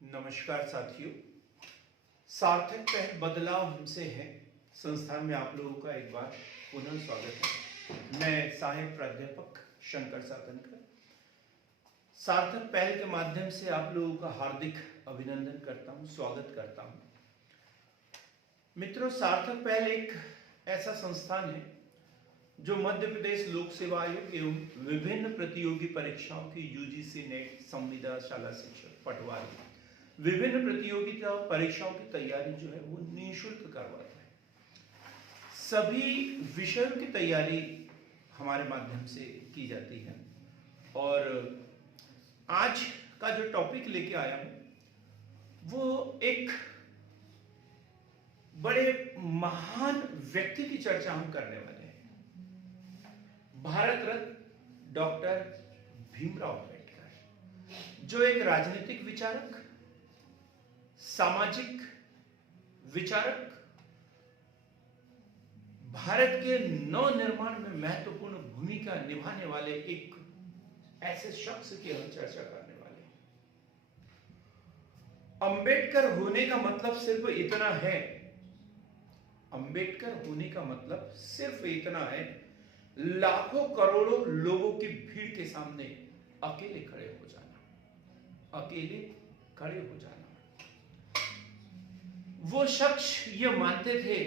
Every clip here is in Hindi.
नमस्कार साथियों। सार्थक पहल बदलाव हमसे है संस्थान में आप लोगों का एक बार पुनः स्वागत है। मैं सहायक प्राध्यापक शंकर सातनकर सार्थक पहल के माध्यम से आप लोगों का हार्दिक अभिनंदन करता हूं, स्वागत करता हूं। मित्रों, सार्थक पहल एक ऐसा संस्थान है जो मध्य प्रदेश लोक सेवा आयोग एवं विभिन्न प्रतियोगी परीक्षाओं की यूजीसी नेट, संविदा, शाला शिक्षक, पटवारी विभिन्न प्रतियोगिता परीक्षाओं की तैयारी जो है वो निःशुल्क करवाता है। सभी विषयों की तैयारी हमारे माध्यम से की जाती है और आज का जो टॉपिक लेके आया हूं वो एक बड़े महान व्यक्ति की चर्चा हम करने वाले हैं। भारत रत्न डॉक्टर भीमराव अंबेडकर, जो एक राजनीतिक विचारक, सामाजिक विचारक, भारत के नव निर्माण में महत्वपूर्ण भूमिका निभाने वाले एक ऐसे शख्स की हम चर्चा करने वाले हैं। अंबेडकर होने का मतलब सिर्फ इतना है, अंबेडकर होने का मतलब सिर्फ इतना है, लाखों करोड़ों लोगों की भीड़ के सामने अकेले खड़े हो जाना, अकेले खड़े हो जाना। वो शख्स ये मानते थे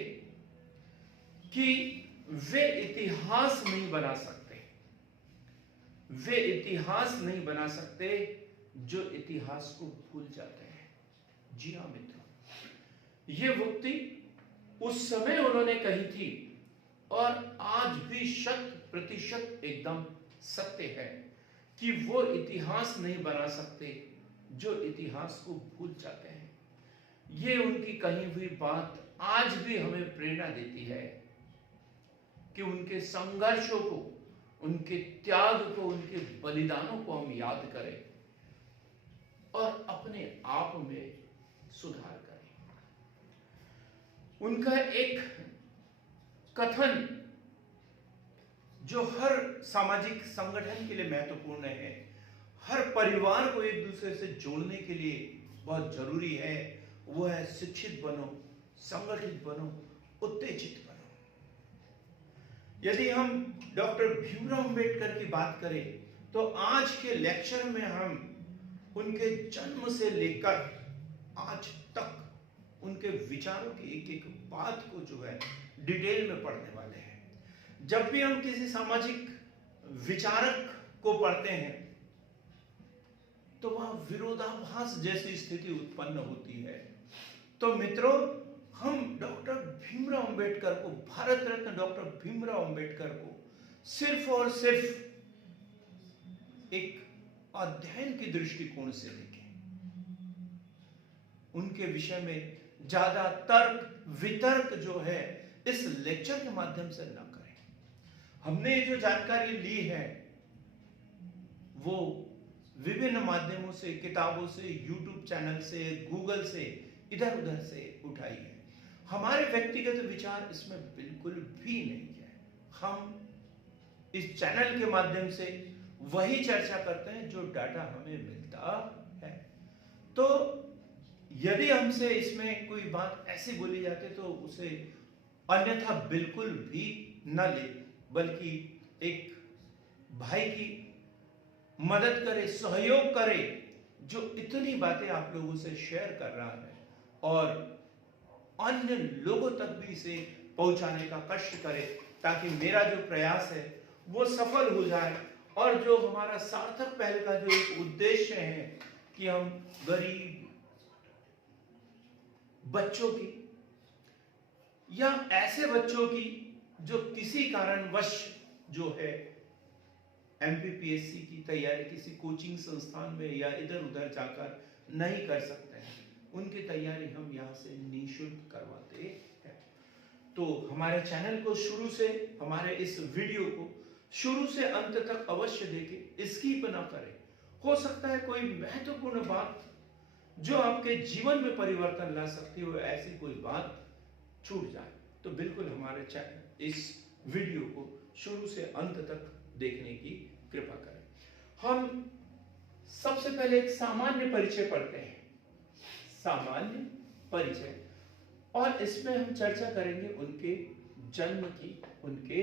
कि वे इतिहास नहीं बना सकते, वे इतिहास नहीं बना सकते जो इतिहास को भूल जाते हैं। जी हां मित्रों, ये उक्ति उस समय उन्होंने कही थी और आज भी 100% एकदम सत्य है कि वो इतिहास नहीं बना सकते जो इतिहास को भूल जाते हैं। ये उनकी कही हुई बात आज भी हमें प्रेरणा देती है कि उनके संघर्षों को, उनके त्याग को, उनके बलिदानों को हम याद करें और अपने आप में सुधार करें। उनका एक कथन जो हर सामाजिक संगठन के लिए महत्वपूर्ण है, हर परिवार को एक दूसरे से जोड़ने के लिए बहुत जरूरी है, वो है शिक्षित बनो, संगठित बनो, उत्तेजित बनो। यदि हम डॉक्टर भीमराव अंबेडकर की बात करें तो आज के लेक्चर में हम उनके जन्म से लेकर आज तक उनके विचारों की एक एक बात को जो है डिटेल में पढ़ने वाले हैं। जब भी हम किसी सामाजिक विचारक को पढ़ते हैं तो वहां विरोधाभास जैसी स्थिति उत्पन्न होती है। तो मित्रों, हम डॉक्टर भीमराव अंबेडकर को, भारत रत्न डॉक्टर भीमराव अंबेडकर को सिर्फ और सिर्फ एक अध्ययन की दृष्टिकोण से देखें। उनके विषय में ज्यादा तर्क वितर्क जो है इस लेक्चर के माध्यम से न करें। हमने जो जानकारी ली है वो विभिन्न माध्यमों से, किताबों से, यूट्यूब चैनल से, गूगल से, इधर उधर से उठाई है। हमारे व्यक्तिगत विचार इसमें बिल्कुल भी नहीं है। हम इस चैनल के माध्यम से वही चर्चा करते हैं जो डाटा हमें मिलता है। तो यदि हमसे इसमें कोई बात ऐसी बोली जाती तो उसे अन्यथा बिल्कुल भी न ले, बल्कि एक भाई की मदद करे, सहयोग करे, जो इतनी बातें आप लोगों से शेयर कर रहा है और अन्य लोगों तक भी इसे पहुंचाने का कष्ट करे, ताकि मेरा जो प्रयास है वो सफल हो जाए और जो हमारा सार्थक पहल का जो एक उद्देश्य है कि हम गरीब बच्चों की या ऐसे बच्चों की जो किसी कारणवश जो है एमपीपीएससी की तैयारी किसी कोचिंग संस्थान में या इधर उधर जाकर नहीं कर सकते हैं, उनकी तैयारी हम यहाँ से निःशुल्क करवाते हैं। तो हमारे चैनल को शुरू से, हमारे इस वीडियो को शुरू से अंत तक अवश्य देखें, स्किप ना करें। हो सकता है कोई महत्वपूर्ण बात जो आपके जीवन में परिवर्तन ला सकती हो, ऐसी कोई बात छूट जाए तो बिल्कुल हमारे चैनल इस वीडियो को शुरू से अंत तक देखने की कृपा करें। हम सबसे पहले एक सामान्य परिचय पढ़ते हैं सामान्य परिचय, और इसमें हम चर्चा करेंगे उनके जन्म की, उनके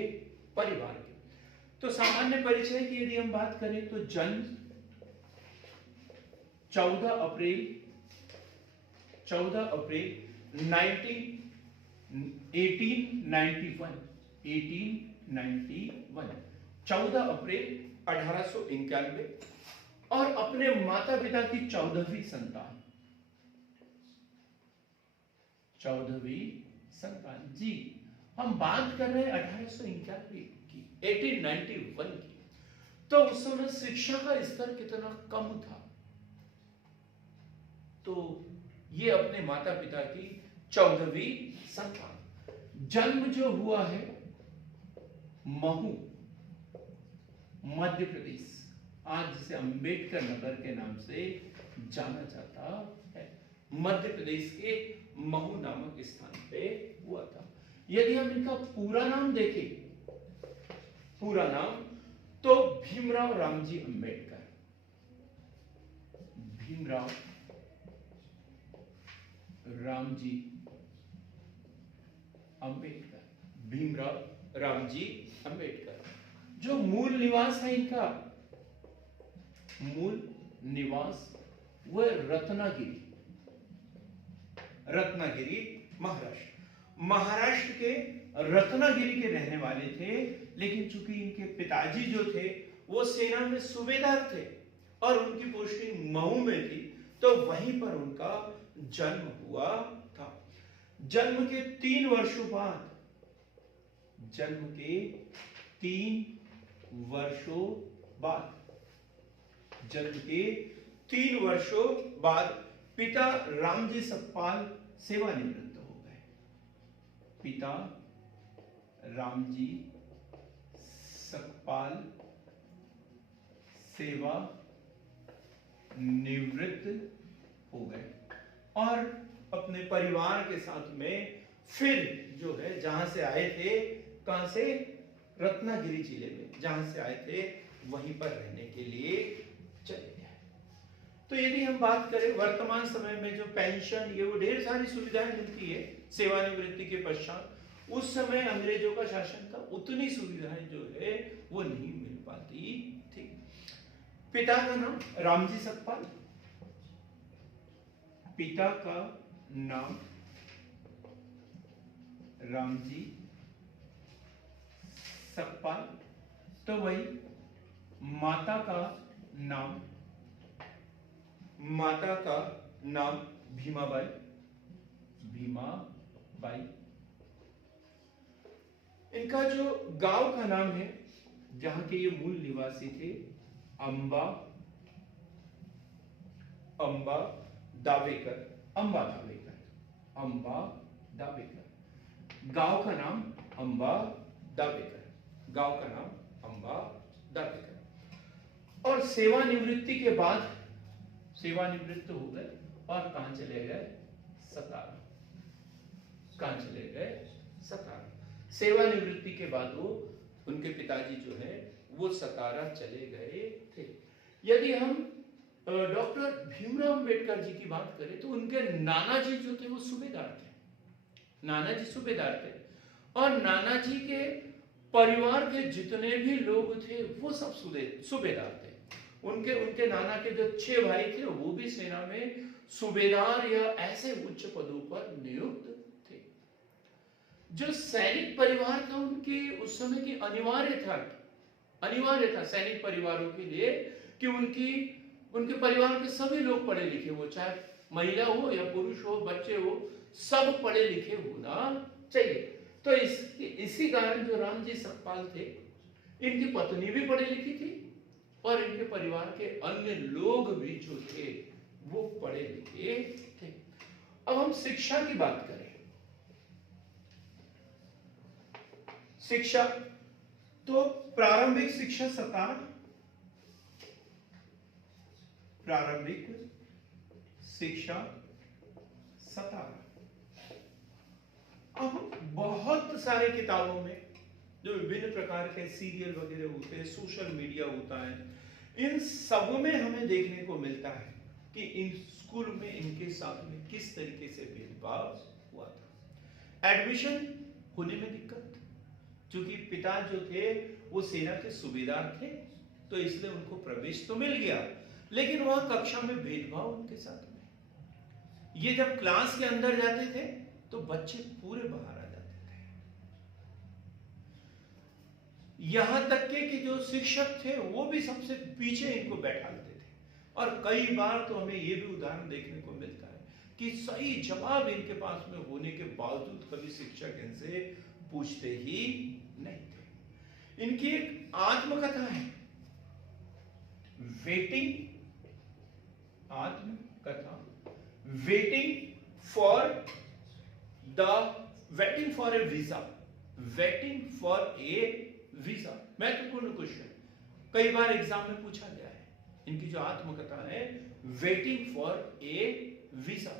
परिवार की। तो सामान्य परिचय की यदि हम बात करें तो जन्म 14 अप्रैल 1891 14 अप्रैल 1891, और अपने माता पिता की 14वीं संतान जी। हम बात कर रहे हैं 1891 की, 1891 की। तो उस समय शिक्षा का स्तर कितना कम था, तो ये अपने माता पिता की 14वीं संतान। जन्म जो हुआ है महू, मध्य प्रदेश, आज जिसे अंबेडकर नगर के नाम से जाना जाता है, मध्य प्रदेश के महू नामक स्थान पे हुआ था। यदि हम इनका पूरा नाम देखें, पूरा नाम तो भीमराव रामजी अंबेडकर, भीमराव रामजी अंबेडकर, भीमराव रामजी अंबेडकर। जो मूल निवास है इनका, मूल निवास वह रत्नागिरी, महाराष्ट्र के रत्नागिरी के रहने वाले थे। लेकिन चूंकि इनके पिताजी जो थे वो सेना में सूबेदार थे और उनकी पोस्टिंग महू में थी, तो वहीं पर उनका जन्म हुआ था। जन्म के 3 वर्षों बाद, जन्म के 3 वर्षों बाद, जन्म के 3 वर्षों बाद पिता रामजी सकपाल सेवानिवृत्त हो गए। पिता रामजी सकपाल सेवा निवृत्त हो गए और अपने परिवार के साथ में फिर जो है जहां से आए थे, कहां से, रत्नागिरी जिले में जहां से आए थे वहीं पर रहने के लिए चले गए। तो यदि हम बात करें वर्तमान समय में जो पेंशन, ये वो ढेर सारी सुविधाएं मिलती है सेवानिवृत्ति के पश्चात, उस समय अंग्रेजों का शासन था, उतनी सुविधाएं जो है वो नहीं मिल पाती थी। पिता का नाम रामजी सकपाल, पिता का नाम रामजी सकपाल, तो वही माता का नाम भीमाबाई, इनका जो गांव का नाम है जहां के ये मूल निवासी थे, अंबा दावेकर, गांव का नाम अंबा दावेकर, और सेवानिवृत्ति के बाद सेवानिवृत्त हो गए और कहां चले गए, सतारा। सेवानिवृत्ति के बाद वो, उनके पिताजी जो है वो सतारा चले गए थे। यदि हम डॉक्टर भीमराव अंबेडकर जी की बात करें तो उनके नाना जी जो थे वो सूबेदार थे, और नाना जी के परिवार के जितने भी लोग थे वो सब सूबेदार थे। उनके नाना के जो 6 भाई थे वो भी सेना में सूबेदार या ऐसे उच्च पदों पर नियुक्त थे। जो सैनिक परिवार था उनकी उस समय की अनिवार्य था सैनिक परिवारों के लिए कि उनके परिवार के सभी लोग पढ़े लिखे हो, चाहे महिला हो या पुरुष हो, बच्चे हो, सब पढ़े लिखे होना चाहिए। तो इसी कारण जो रामजी सकपाल थे, इनकी पत्नी भी पढ़ी लिखी थी और इनके परिवार के अन्य लोग भी जो थे वो पढ़े लिखे थे। अब हम शिक्षा की बात करें, शिक्षा तो प्रारंभिक शिक्षा सतारा, अब बहुत सारे किताबों में जो विभिन्न प्रकार के सीरियल वगैरह होते हैं, सोशल मीडिया होता है, इन सब में हमें देखने को मिलता है कि इन स्कूल में इनके उनके साथ में किस तरीके से भेदभाव हुआ था। एडमिशन होने में दिक्कत, क्योंकि पिता जो थे वो सेना के सूबेदार थे, तो इसलिए उनको प्रवेश तो मिल गया, लेकिन वह कक्षा में भेदभाव उनके साथ में। ये जब क्लास के अंदर जाते थे तो बच्चे पूरे बाहर आ जाते थे। यहां तक के कि जो शिक्षक थे वो भी सबसे पीछे इनको बैठाते थे, और कई बार तो हमें ये भी उदाहरण देखने को मिलता है कि सही जवाब इनके पास में होने के बावजूद कभी शिक्षक इनसे पूछते ही नहीं थे। इनकी एक आत्मकथा है, आत्मकथा, waiting for A visa, waiting for A visa. महत्वपूर्ण क्वेश्चन, कई बार एग्जाम में पूछा गया है। इनकी जो आत्मकथा है वेटिंग फॉर ए वीजा,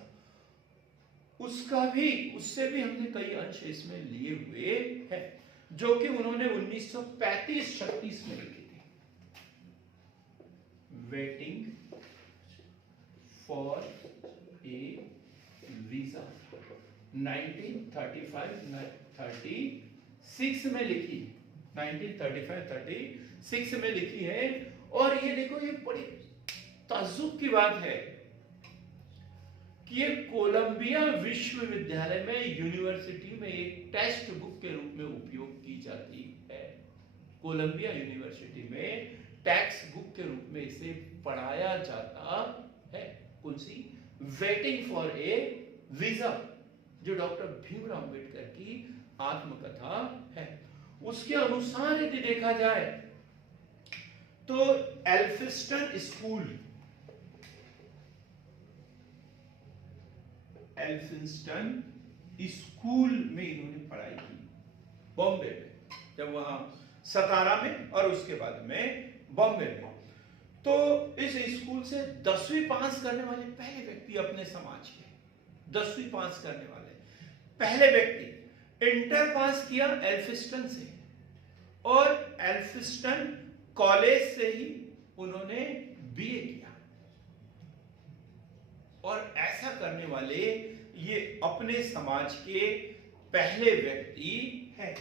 उससे भी हमने कई अंश इसमें लिए हुए हैं, जो कि उन्होंने 1935-36 में लिखी थी। वेटिंग फॉर ए वीजा 1935-36 में लिखी, 1935-36 में लिखी है। और ये देखो, ये बड़ी ताज्जुब की बात है कि ये कोलंबिया विश्वविद्यालय में, यूनिवर्सिटी में एक टेक्स्ट बुक के रूप में उपयोग की जाती है। कोलंबिया यूनिवर्सिटी में टेक्स्ट बुक के रूप में इसे पढ़ाया जाता है। कौन सी? वेटिंग फॉर ए वीजा, जो डॉक्टर भीमराव अंबेडकर की आत्मकथा है। उसके अनुसार यदि देखा जाए तो एल्फिंस्टन स्कूल में इन्होंने पढ़ाई की, बॉम्बे में, जब वहां सतारा में और उसके बाद में बॉम्बे में। तो इस स्कूल से 10वीं पास करने वाले पहले व्यक्ति अपने समाज के, 10वीं पास करने वाले पहले व्यक्ति। इंटर पास किया एल्फिंस्टन से, और एल्फिंस्टन कॉलेज से ही उन्होंने बीए किया। और ऐसा करने वाले ये अपने समाज के पहले व्यक्ति हैं।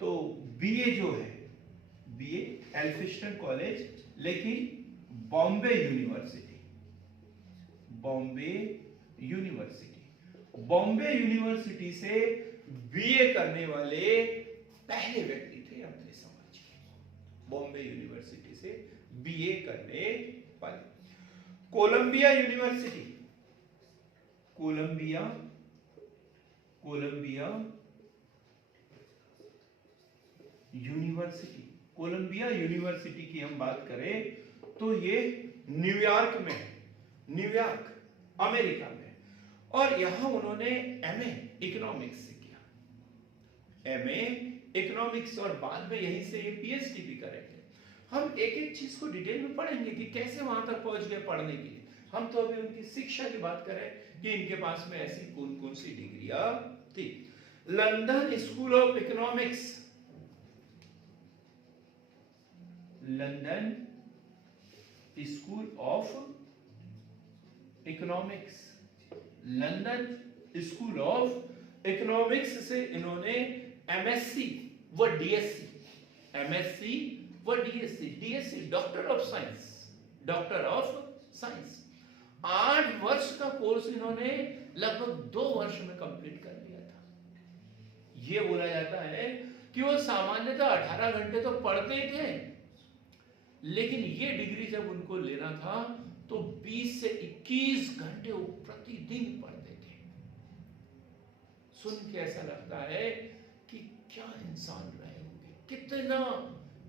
तो बीए जो है, बीए एल्फिंस्टन कॉलेज, लेकिन बॉम्बे यूनिवर्सिटी से बीए करने वाले पहले व्यक्ति थे अपने समाज के। बॉम्बे यूनिवर्सिटी से बीए करने वाले। कोलंबिया यूनिवर्सिटी की हम बात करें तो ये न्यूयॉर्क में है, न्यूयॉर्क अमेरिका में। और यहां उन्होंने एमए इकोनॉमिक्स से किया, एमए इकोनॉमिक्स, और बाद में यहीं से ये पीएचडी भी करेंगे। हम एक एक चीज को डिटेल में पढ़ेंगे कि कैसे वहां तक पहुंच गए पढ़ने के लिए। हम तो अभी उनकी शिक्षा की बात करें कि इनके पास में ऐसी कौन कौन सी डिग्रियां थी। London school of economics, London school of economics, London school of economics से इन्होंने एमएससी व डीएससी, एमएससी व DSC, DSC doctor of science, doctor of science 8 वर्ष का कोर्स इन्होंने लगभग 2 वर्ष में कंप्लीट कर लिया था। यह बोला जाता है कि वो सामान्यतः 18 घंटे तो पढ़ते ही थे, लेकिन ये डिग्री जब उनको लेना था तो 20 से 21 घंटे वो प्रतिदिन पढ़ते थे। सुन के ऐसा लगता है कि क्या इंसान रहे होंगे,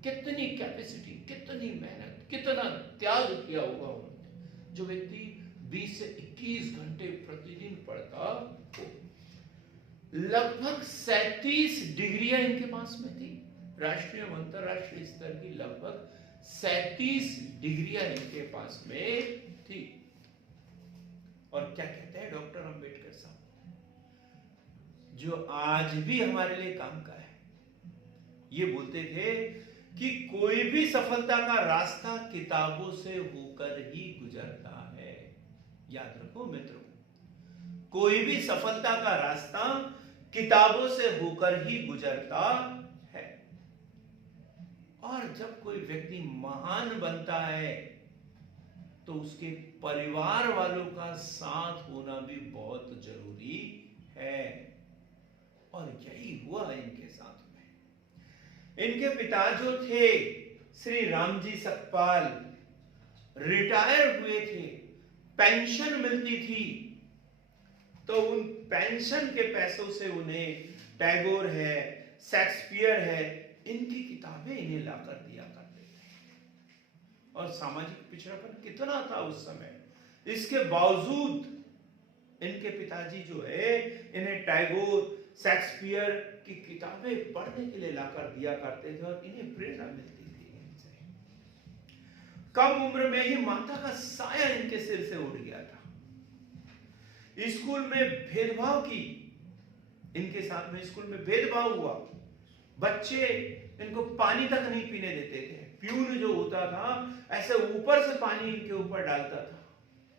कितनी कैपेसिटी, कितनी मेहनत, कितना त्याग किया होगा उन्होंने, जो व्यक्ति 20 से 21 घंटे प्रतिदिन पढ़ता हो। लगभग 37 डिग्रियां इनके पास में थी, राष्ट्रीय और अंतरराष्ट्रीय स्तर की लगभग 37 डिग्रियां इनके पास में थी। और क्या कहते हैं डॉक्टर अंबेडकर साहब, जो आज भी हमारे लिए काम का है। ये बोलते थे कि कोई भी सफलता का रास्ता किताबों से होकर ही गुजरता है। याद रखो मित्रों, कोई भी सफलता का रास्ता किताबों से होकर ही गुजरता है। और जब कोई व्यक्ति महान बनता है तो उसके परिवार वालों का साथ होना भी बहुत जरूरी है। और यही हुआ इनके साथ में। इनके पिता जो थे श्री रामजी सकपाल, रिटायर हुए थे, पेंशन मिलती थी, तो उन पेंशन के पैसों से उन्हें टैगोर है, शेक्सपियर है, इनकी किताबें इन्हें लाकर दिया करते थे। और सामाजिक पिछड़ापन कितना था उस समय, इसके बावजूद इनके पिताजी जो है इन्हें टैगोर, शेक्सपियर की किताबें पढ़ने के लिए लाकर दिया करते थे और इन्हें प्रेरणा मिलती थी इनसे। कम उम्र में ही माता का साया इनके सिर से उड़ गया था। स्कूल में भेदभाव की, इनके साथ में स्कूल में भेदभाव हुआ। बच्चे इनको पानी तक नहीं पीने देते थे। प्यून जो होता था ऐसे ऊपर से पानी इनके ऊपर डालता था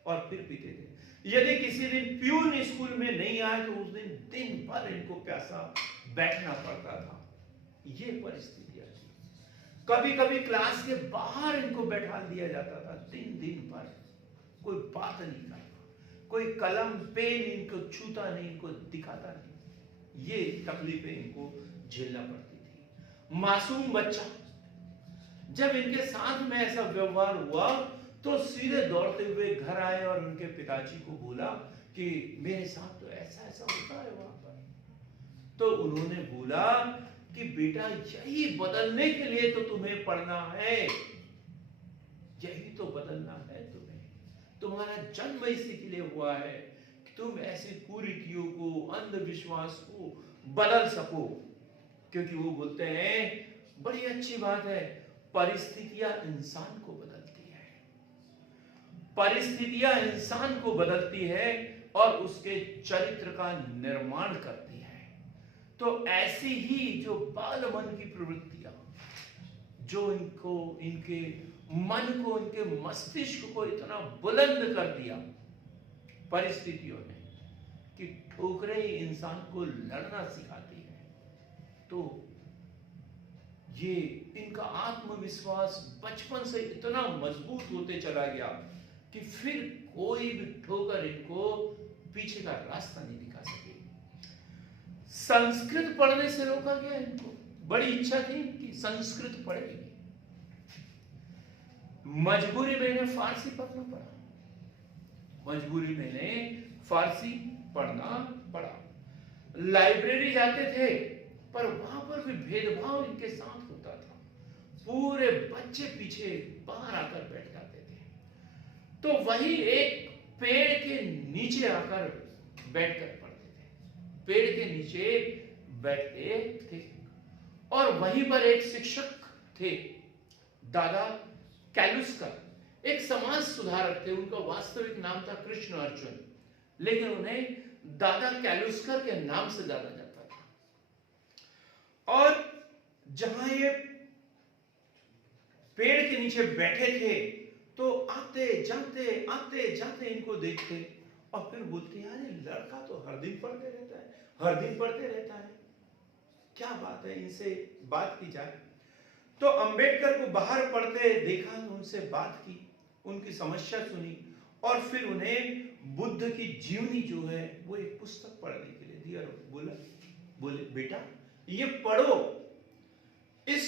और फिर पीते थे। यदि किसी दिन प्यून स्कूल में नहीं आए तो उस दिन भर इनको प्यासा बैठना पड़ता था। ये परिस्थितियां थी। कभी कभी क्लास के बाहर इनको बैठा दिया जाता था दिन भर, कोई बात नहीं करता, कोई कलम पेन इनको छूता नहीं, इनको दिखाता नहीं। ये तकलीफें इनको झेलना पड़ती थी। मासूम बच्चा जब इनके साथ में ऐसा व्यवहार हुआ तो सीधे दौड़ते हुए घर आए और उनके पिताजी को बोला कि मेरे साथ तो ऐसा ऐसा होता है वहां पर। तो उन्होंने बोला कि बेटा यही बदलने के लिए तो तुम्हें पढ़ना है, यही तो बदलना है तुम्हें। तुम्हारा जन्म इसी के लिए हुआ है कि तुम ऐसे कुरीतियों को, अंधविश्वास को बदल सको। क्योंकि वो बोलते हैं बड़ी अच्छी बात है, परिस्थितियां इंसान को बदलती है, परिस्थितियां इंसान को बदलती है और उसके चरित्र का निर्माण करती है। तो ऐसी ही जो बाल मन की प्रवृत्तियां जो इनको, इनके मन को, इनके मस्तिष्क को इतना बुलंद कर दिया परिस्थितियों ने कि ठोकरें ही इंसान को लड़ना सिखाती है। तो ये इनका आत्मविश्वास बचपन से इतना मजबूत होते चला गया कि फिर कोई भी ठोकर इनको पीछे का रास्ता नहीं दिखा सके। संस्कृत पढ़ने से रोका गया इनको, बड़ी इच्छा थी कि संस्कृत पढ़ेंगे, मजबूरी में इन्हें फारसी पढ़ना पड़ा, मजबूरी में इन्हें फारसी पढ़ना पड़ा। लाइब्रेरी जाते थे पर वहां पर भी भेदभाव इनके साथ होता था। पूरे बच्चे पीछे बाहर आकर बैठ जाते थे, तो वही एक पेड़ के नीचे आकर बैठकर पढ़ते थे, पेड़ के नीचे बैठते थे। और वहीं पर एक शिक्षक थे, दादा कैलुस्कर, एक समाज सुधारक थे। उनका वास्तविक नाम था कृष्ण अर्जुन, लेकिन उन्हें दादा कैलुस्कर के नाम से जाना जाता था। और जहां ये पेड़ के नीचे बैठे थे तो आते जाते इनको देखते और फिर बोलते, यार ये लड़का तो हर दिन पढ़ते रहता है, हर दिन पढ़ते रहता है, क्या बात है, इनसे बात की जाए। तो अंबेडकर को बाहर पढ़ते देखा, उनसे बात की, उनकी समस्या सुनी और फिर उन्हें बुद्ध की जीवनी जो है वो एक पुस्तक पढ़ने के लिए दी और बोले बेटा ये पढ़ो, इस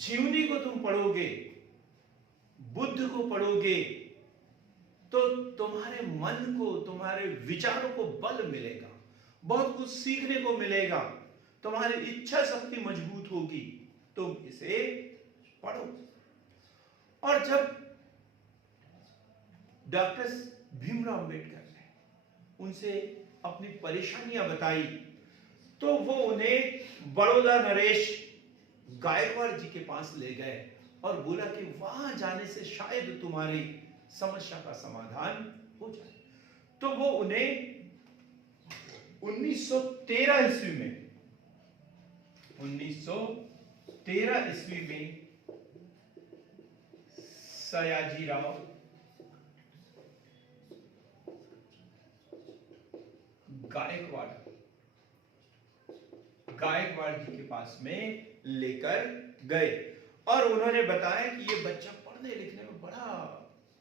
जीवनी को तुम पढ़ोगे, बुद्ध को पढ़ोगे तो तुम्हारे मन को, तुम्हारे विचारों को बल मिलेगा, बहुत कुछ सीखने को मिलेगा, तुम्हारी इच्छा शक्ति मजबूत होगी, तुम इसे पढ़ो। और जब डॉक्टर भीमराव अंबेडकर ने उनसे अपनी परेशानियां बताई तो वो उन्हें बड़ौदा नरेश गायकवाड़ जी के पास ले गए और बोला कि वहां जाने से शायद तुम्हारी समस्या का समाधान हो जाए। तो वो उन्हें 1913 ईस्वी में सयाजीराव गायकवाड़ जी के पास में लेकर गए और उन्होंने बताया कि ये बच्चा पढ़ने लिखने में बड़ा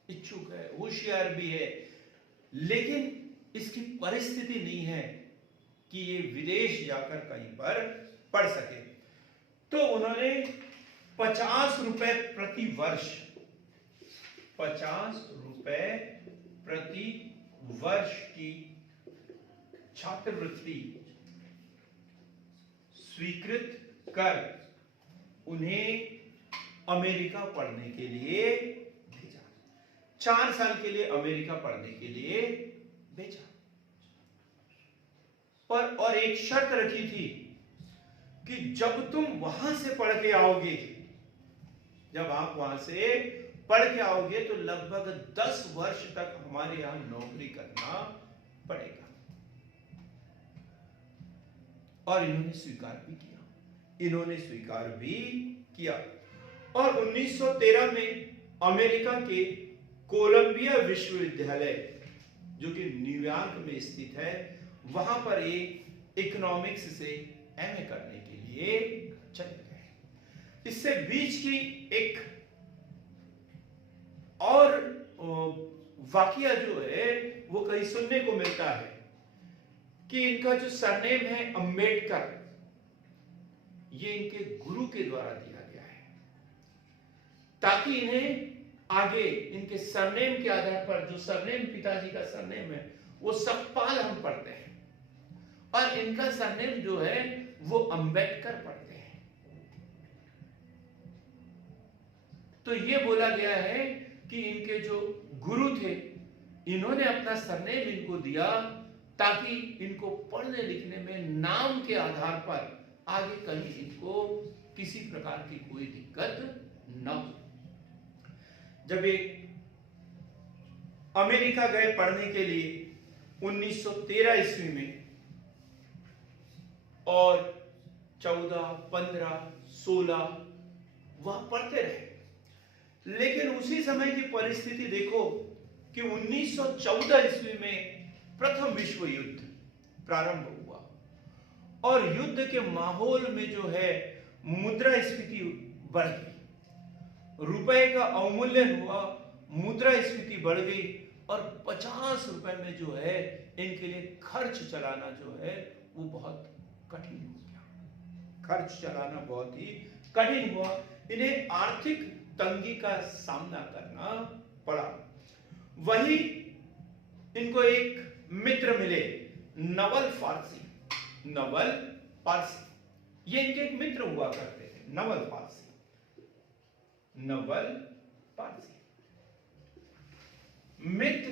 इच्छुक है, होशियार भी है, लेकिन इसकी परिस्थिति नहीं है कि ये विदेश जाकर कहीं पर पढ़ सके। तो उन्होंने 50 रुपए प्रति वर्ष, 50 रुपए प्रति वर्ष की छात्रवृत्ति स्वीकृत कर उन्हें अमेरिका पढ़ने के लिए भेजा। 4 साल के लिए अमेरिका पढ़ने के लिए भेजा। और एक शर्त रखी थी कि जब तुम वहां से पढ़ के आओगे, जब आप वहां से पढ़ के आओगे तो लगभग 10 वर्ष तक हमारे यहां नौकरी करना पड़ेगा। और इन्होंने स्वीकार भी किया। और 1913 में अमेरिका के कोलंबिया विश्वविद्यालय, जो कि न्यूयॉर्क में स्थित है, वहां पर एक इकोनॉमिक्स से एमए करने के लिए चले गए। इससे बीच की एक और वाकया जो है वो कहीं सुनने को मिलता है कि इनका जो सरनेम है अंबेडकर, ये इनके गुरु के द्वारा दिया गया है, ताकि इन्हें आगे इनके सरनेम के आधार पर, जो सरनेम पिताजी का सरनेम है वो सकपाल हम पढ़ते हैं, और इनका सरनेम जो है वो अंबेडकर पढ़ते हैं। तो ये बोला गया है कि इनके जो गुरु थे, इन्होंने अपना सरनेम इनको दिया ताकि इनको पढ़ने लिखने में नाम के आधार पर आगे कहीं इनको किसी प्रकार की कोई दिक्कत न हो। जब एक अमेरिका गए पढ़ने के लिए 1913 ईस्वी में, और 14, 15, 16 वह पढ़ते रहे, लेकिन उसी समय की परिस्थिति देखो कि 1914 ईस्वी में प्रथम विश्व युद्ध प्रारंभ हुआ, और युद्ध के माहौल में जो है मुद्रास्फीति बढ़ गई, रुपए का अवमूल्यन हुआ, मुद्रास्फीति बढ़ गई, और 50 रुपए में जो है इनके लिए खर्च चलाना जो है वो बहुत कठिन हो गया। खर्च चलाना बहुत ही कठिन हुआ, इन्हें आर्थिक तंगी का सामना करना पड़ा। वही इनको एक मित्र मिले, नवल पारसी। नवल पारसी ये इनके एक मित्र हुआ करते थे, नवल पारसी। नवल पारसी मित्र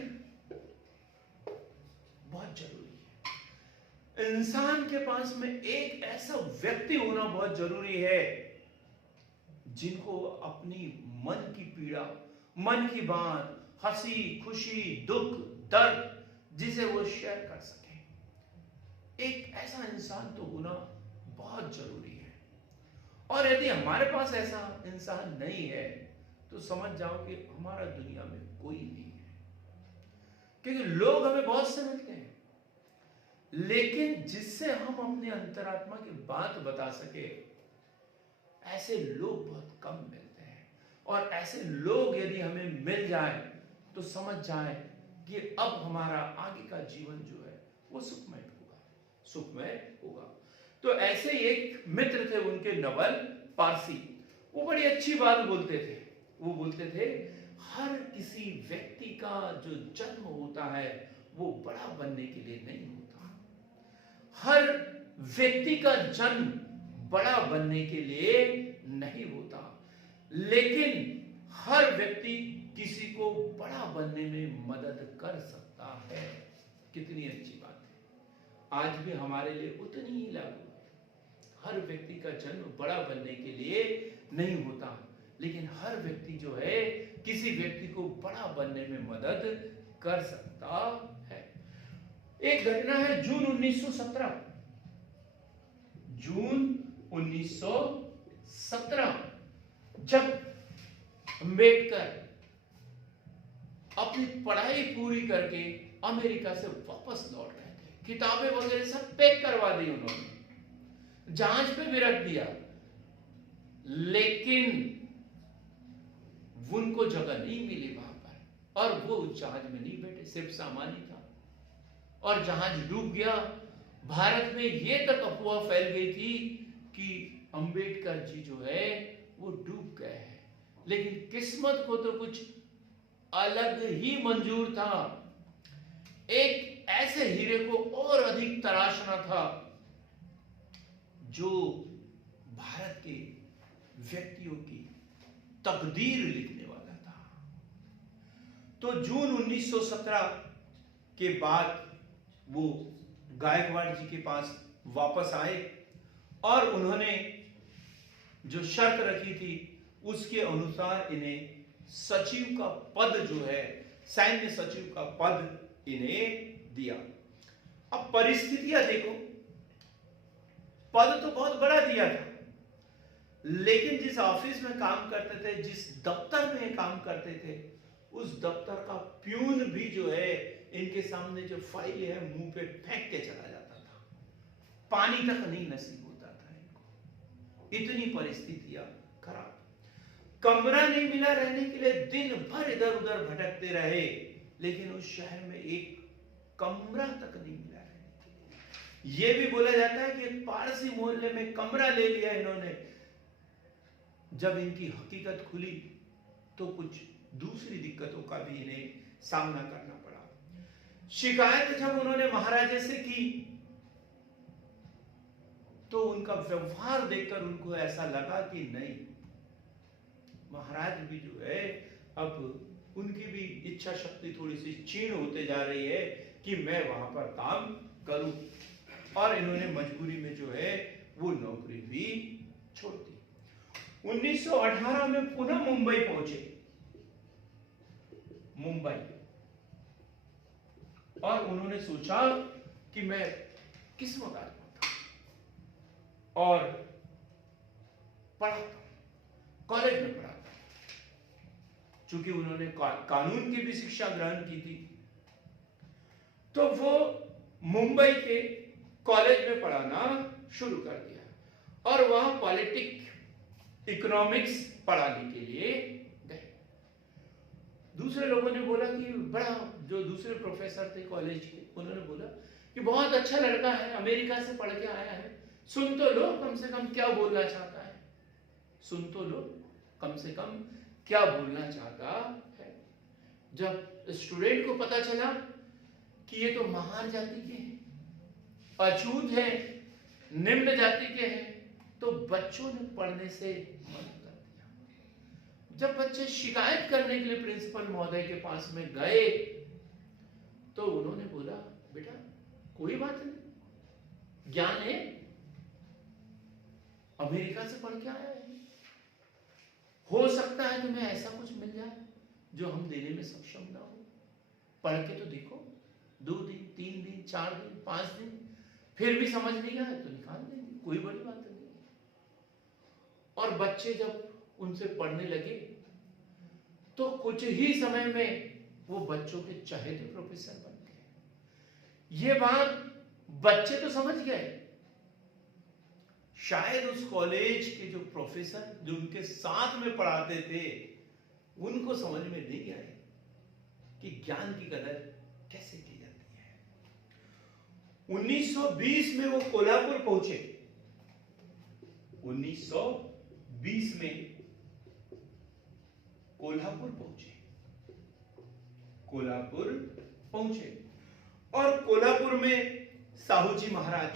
बहुत जरूरी है। इंसान के पास में एक ऐसा व्यक्ति होना बहुत जरूरी है जिनको अपनी मन की पीड़ा, मन की बात, हंसी खुशी, दुख दर्द, जिसे वो शेयर कर सके। एक ऐसा इंसान तो होना बहुत जरूरी है। और यदि हमारे पास ऐसा इंसान नहीं है तो समझ जाओ कि हमारा दुनिया में कोई नहीं है। क्योंकि लोग हमें बहुत से मिलते हैं, लेकिन जिससे हम अपने अंतरात्मा की बात बता सके, ऐसे लोग बहुत कम मिलते हैं। और ऐसे लोग यदि हमें मिल जाए तो समझ जाए कि अब हमारा आगे का जीवन जो है वो सुखमय होगा, सुखमय होगा। तो ऐसे एक मित्र थे उनके, नवल पारसी। वो बड़ी अच्छी बात बोलते थे। वो बोलते थे, हर किसी व्यक्ति का जो जन्म होता है वो बड़ा बनने के लिए नहीं होता। हर व्यक्ति का जन्म बड़ा बनने के लिए नहीं होता, लेकिन हर व्यक्ति किसी को बड़ा बनने में मदद कर सकता है। कितनी अच्छी बात है। आज भी हमारे लिए उतनी ही लागू है। हर व्यक्ति का जन्म बड़ा बनने के लिए नहीं होता, लेकिन हर व्यक्ति जो है किसी व्यक्ति को बड़ा बनने में मदद कर सकता है। एक घटना है जून 1917। जून 1917 जब अंबेडकर अपनी पढ़ाई पूरी करके अमेरिका से वापस लौट रहे थे। किताबें वगैरह सब पैक करवा दी उन्होंने, जहाज पे भी रख दिया, लेकिन उनको जगह नहीं मिली वहां पर और वो उस जहाज में नहीं बैठे, सिर्फ सामान ही था और जहाज डूब गया। भारत में ये तक अफवाह फैल गई थी कि अंबेडकर जी जो है वो डूब गए हैं, लेकिन किस्मत को तो कुछ अलग ही मंजूर था। एक ऐसे हीरे को और अधिक तराशना था जो भारत के व्यक्तियों की तकदीर लिखने वाला था। तो जून 1917 के बाद वो गायकवाड़ जी के पास वापस आए और उन्होंने जो शर्त रखी थी उसके अनुसार इन्हें सचिव का पद जो है, सैन्य सचिव का पद इन्हें दिया। अब परिस्थितियां देखो, पद तो बहुत बड़ा दिया था, लेकिन जिस ऑफिस में काम करते थे, जिस दफ्तर में काम करते थे, उस दफ्तर का प्यून भी जो है इनके सामने जो फाइल है मुंह पे फेंक के चला जाता था, पानी तक नहीं नसीब होता था इनको, इतनी परिस्थितियां खराब। कमरा नहीं मिला रहने के लिए, दिन भर इधर उधर भटकते रहे, लेकिन उस शहर में एक कमरा तक नहीं मिला रहने के लिए। यह भी बोला जाता है कि पारसी मोहल्ले में कमरा ले लिया इन्होंने। जब इनकी हकीकत खुली तो कुछ दूसरी दिक्कतों का भी इन्हें सामना करना पड़ा। शिकायत जब उन्होंने महाराजा से की तो उनका व्यवहार देखकर उनको ऐसा लगा कि नहीं, महाराज भी जो है अब उनकी भी इच्छा शक्ति थोड़ी सी क्षीण होते जा रही है कि मैं वहां पर काम करूं, और इन्होंने मजबूरी में जो है वो नौकरी भी छोड़ दी। 1918 में पुनः मुंबई पहुंचे, मुंबई, और उन्होंने सोचा कि मैं किस्मत आजमाता और पढ़ाता, कॉलेज में पढ़ाता। चूंकि उन्होंने कानून की भी शिक्षा ग्रहण की थी, तो वो मुंबई के कॉलेज में पढ़ाना शुरू कर दिया और वहां पॉलिटिक इकोनॉमिक्स पढ़ाने के लिए गए। दूसरे लोगों ने बोला कि बड़ा, जो दूसरे प्रोफेसर थे कॉलेज के, उन्होंने बोला कि बहुत अच्छा लड़का है, अमेरिका से पढ़ के आया है, सुन तो लो कम से कम क्या बोलना चाहता है, सुन तो लो कम से कम क्या बोलना चाहता है। जब स्टूडेंट को पता चला कि ये तो महान जाति के हैं, अछूत है, निम्न जाति के हैं, तो बच्चों ने पढ़ने से मना कर दिया। जब बच्चे शिकायत करने के लिए प्रिंसिपल महोदय के पास में गए तो उन्होंने बोला, बेटा कोई बात नहीं, ज्ञान है, अमेरिका से पढ़ के आया है, हो सकता है तुम्हें ऐसा कुछ मिल जाए जो हम देने में सक्षम ना हो, पढ़ के तो देखो, 2 दिन 3 दिन 4 दिन 5 दिन, फिर भी समझ नहीं आया तो निकाल देंगे, कोई बड़ी बात नहीं। और बच्चे जब उनसे पढ़ने लगे तो कुछ ही समय में वो बच्चों के चहेते प्रोफेसर बन गए। ये बात बच्चे तो समझ गए, शायद उस कॉलेज के जो प्रोफेसर जो उनके साथ में पढ़ाते थे उनको समझ में नहीं आए कि ज्ञान की कदर कैसे की जाती है। 1920 में वो कोल्हापुर पहुंचे, 1920 में कोल्हापुर पहुंचे और कोल्हापुर में साहू जी महाराज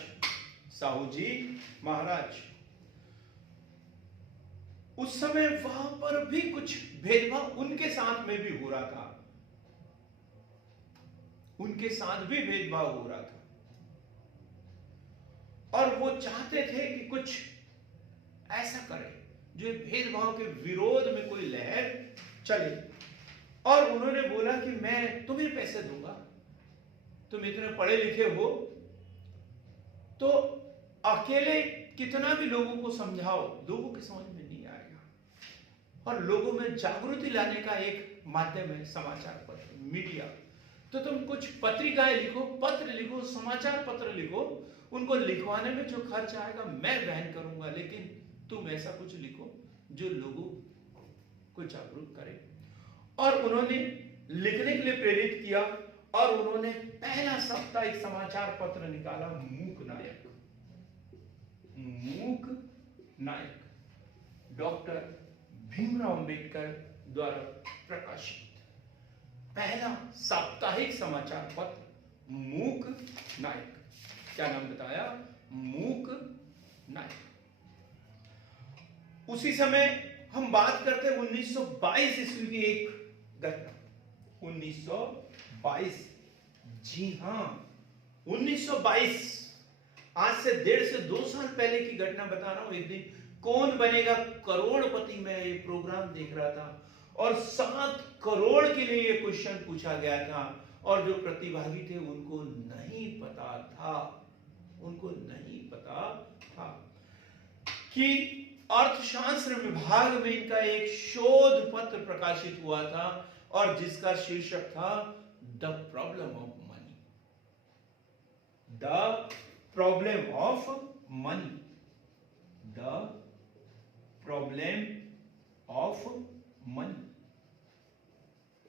उस समय वहां पर भी कुछ भेदभाव उनके साथ में भी हो रहा था, उनके साथ भी भेदभाव हो रहा था, और वो चाहते थे कि कुछ ऐसा करे जो भेदभाव के विरोध में कोई लहर चले। और उन्होंने बोला कि मैं तुम्हें पैसे दूंगा, तुम इतने पढ़े लिखे हो तो अकेले कितना भी लोगों को समझाओ, लोगों की समझ में नहीं आएगा, और लोगों में जागृति लाने का एक माध्यम है समाचार पत्र, मीडिया। तो तुम कुछ पत्रिकाएं लिखो, पत्र लिखो, समाचार पत्र लिखो, उनको लिखवाने में जो खर्च आएगा मैं वहन करूंगा, लेकिन तुम ऐसा कुछ लिखो जो लोगों को जागरूक करे। और उन्होंने लिखने के लिए प्रेरित किया और उन्होंने पहला साप्ताहिक समाचार पत्र निकाला, मूक नायक। मूक नायक डॉक्टर भीमराव अंबेडकर द्वारा प्रकाशित पहला साप्ताहिक समाचार पत्र मूक नायक। क्या नाम बताया? मूक नायक। उसी समय हम बात करते हैं 1922 ईस्वी की एक घटना। 1922, जी हां 1922, आज से 1.5 से 2 साल पहले की घटना बता रहा हूं। एक दिन कौन बनेगा करोड़पति में ये प्रोग्राम देख रहा था और 7 करोड़ के लिए ये क्वेश्चन पूछा गया था और जो प्रतिभागी थे उनको नहीं पता था, उनको नहीं पता था कि अर्थशास्त्र विभाग में इनका एक शोध पत्र प्रकाशित हुआ था और जिसका शीर्षक था the problem of money. The problem of money. The problem of money.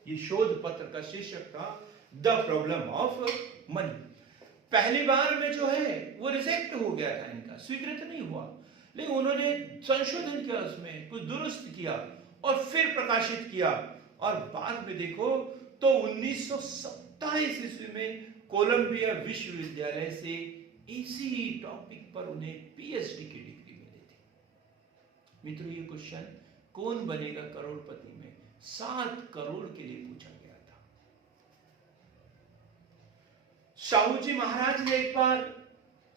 ये शोध पत्र का शीर्षक था द प्रॉब्लम ऑफ मनी। पहली बार में जो है वो रिजेक्ट हो गया था, इनका स्वीकृत नहीं हुआ, लेकिन उन्होंने संशोधन किया, उसमें कुछ दुरुस्त किया और फिर प्रकाशित किया। और बाद में देखो तो 1927 ईस्वी में कोलंबिया विश्वविद्यालय से इसी टॉपिक पर उन्हें पीएचडी की डिग्री मिली थी। मित्रों, ये क्वेश्चन कौन बनेगा करोड़पति में 7 करोड़ के लिए पूछा गया था। शाहू जी महाराज ने एक बार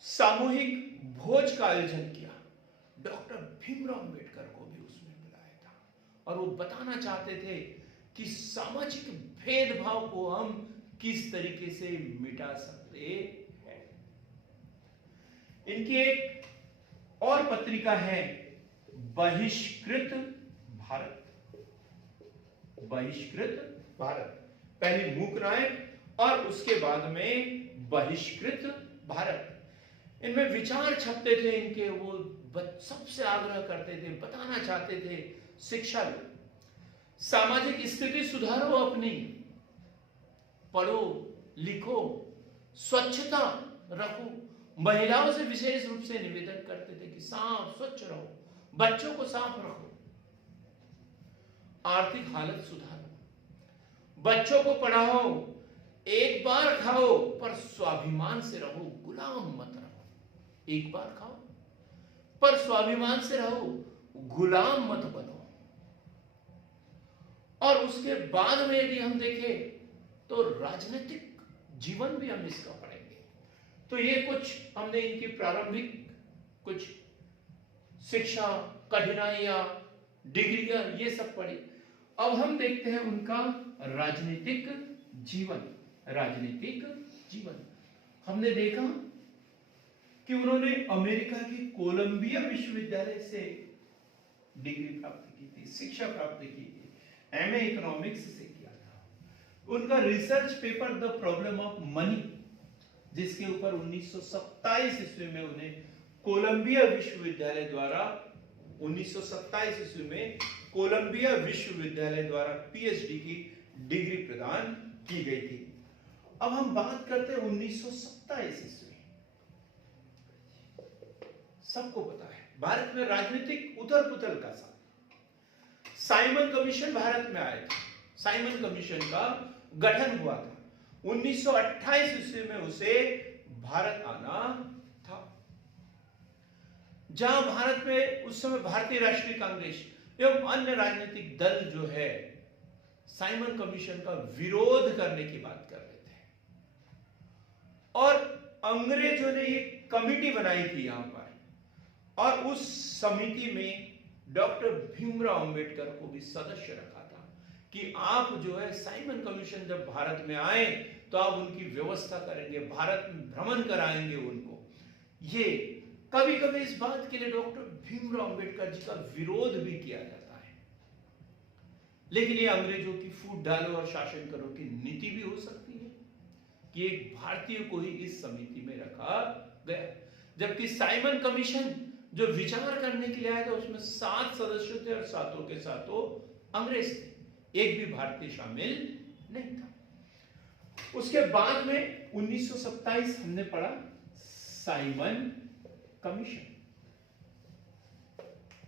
सामूहिक भोज का आयोजन किया। डॉक्टर भीमराव अंबेडकर को भी उसमें बुलाया था और वो बताना चाहते थे कि सामाजिक भेदभाव को हम किस तरीके से मिटा सकते हैं। इनकी एक और पत्रिका है बहिष्कृत भारत। बहिष्कृत भारत, पहले मूक नायक और उसके बाद में बहिष्कृत भारत। इनमें विचार छपते थे इनके, वो सबसे आग्रह करते थे, बताना चाहते थे शिक्षा लो, सामाजिक स्थिति सुधारो अपनी, पढ़ो लिखो, स्वच्छता रखो। महिलाओं से विशेष रूप से निवेदन करते थे कि साफ स्वच्छ रहो, बच्चों को साफ रखो, आर्थिक हालत सुधारो, बच्चों को पढ़ाओ, एक बार खाओ पर स्वाभिमान से रहो, गुलाम मत रहो। एक बार खाओ पर स्वाभिमान से रहो, गुलाम मत बनो। और उसके बाद में यदि हम देखें तो राजनीतिक जीवन भी हम इसका पढ़ेंगे। तो ये कुछ हमने इनकी प्रारंभिक कुछ शिक्षा, कठिनाइयां, डिग्रियां, ये सब पढ़ी। अब हम देखते हैं उनका राजनीतिक जीवन। राजनीतिक जीवन हमने देखा कि उन्होंने अमेरिका की कोलंबिया विश्वविद्यालय से डिग्री प्राप्त की थी, शिक्षा प्राप्त की थी, एमए इकोनॉमिक्स से किया था। उनका research paper the problem of money, जिसके ऊपर 1927 ईस्वी में उन्हें कोलंबिया विश्वविद्यालय द्वारा 1927 ईस्वी में कोलंबिया विश्वविद्यालय द्वारा पीएचडी की डिग्री प्रदान की गई थी। अब हम बात करते हैं 1927 ईस्वी। सबको पता है भारत में राजनीतिक उथल पुथल का साथ। साइमन कमीशन भारत में आया था, साइमन कमीशन का गठन हुआ था। 1928 ईस्वी में उसे भारत आना था, जहां भारत में उस समय भारतीय राष्ट्रीय कांग्रेस एवं अन्य राजनीतिक दल जो है साइमन कमीशन का विरोध करने की बात कर रहे थे। और अंग्रेजों ने एक कमिटी बनाई थी यहां पर, और उस समिति में डॉक्टर भीमराव अंबेडकर को भी सदस्य रखा था कि आप जो है साइमन कमीशन जब भारत में आए तो आप उनकी व्यवस्था करेंगे, भारत में भ्रमण कराएंगे उनको। ये कभी कभी इस बात के लिए डॉक्टर भीमराव अंबेडकर जी का विरोध भी किया जाता है, लेकिन ये अंग्रेजों की फूट डालो और शासन करो की नीति भी हो सकती है। कि एक भारतीय को ही इस समिति में रखा गया, जबकि साइमन कमीशन जो विचार करने के लिए आया था उसमें 7 सदस्य थे और सातों के सातों अंग्रेज थे, एक भी भारतीय शामिल नहीं था। उसके बाद में 1927 हमने पढ़ा साइमन कमीशन।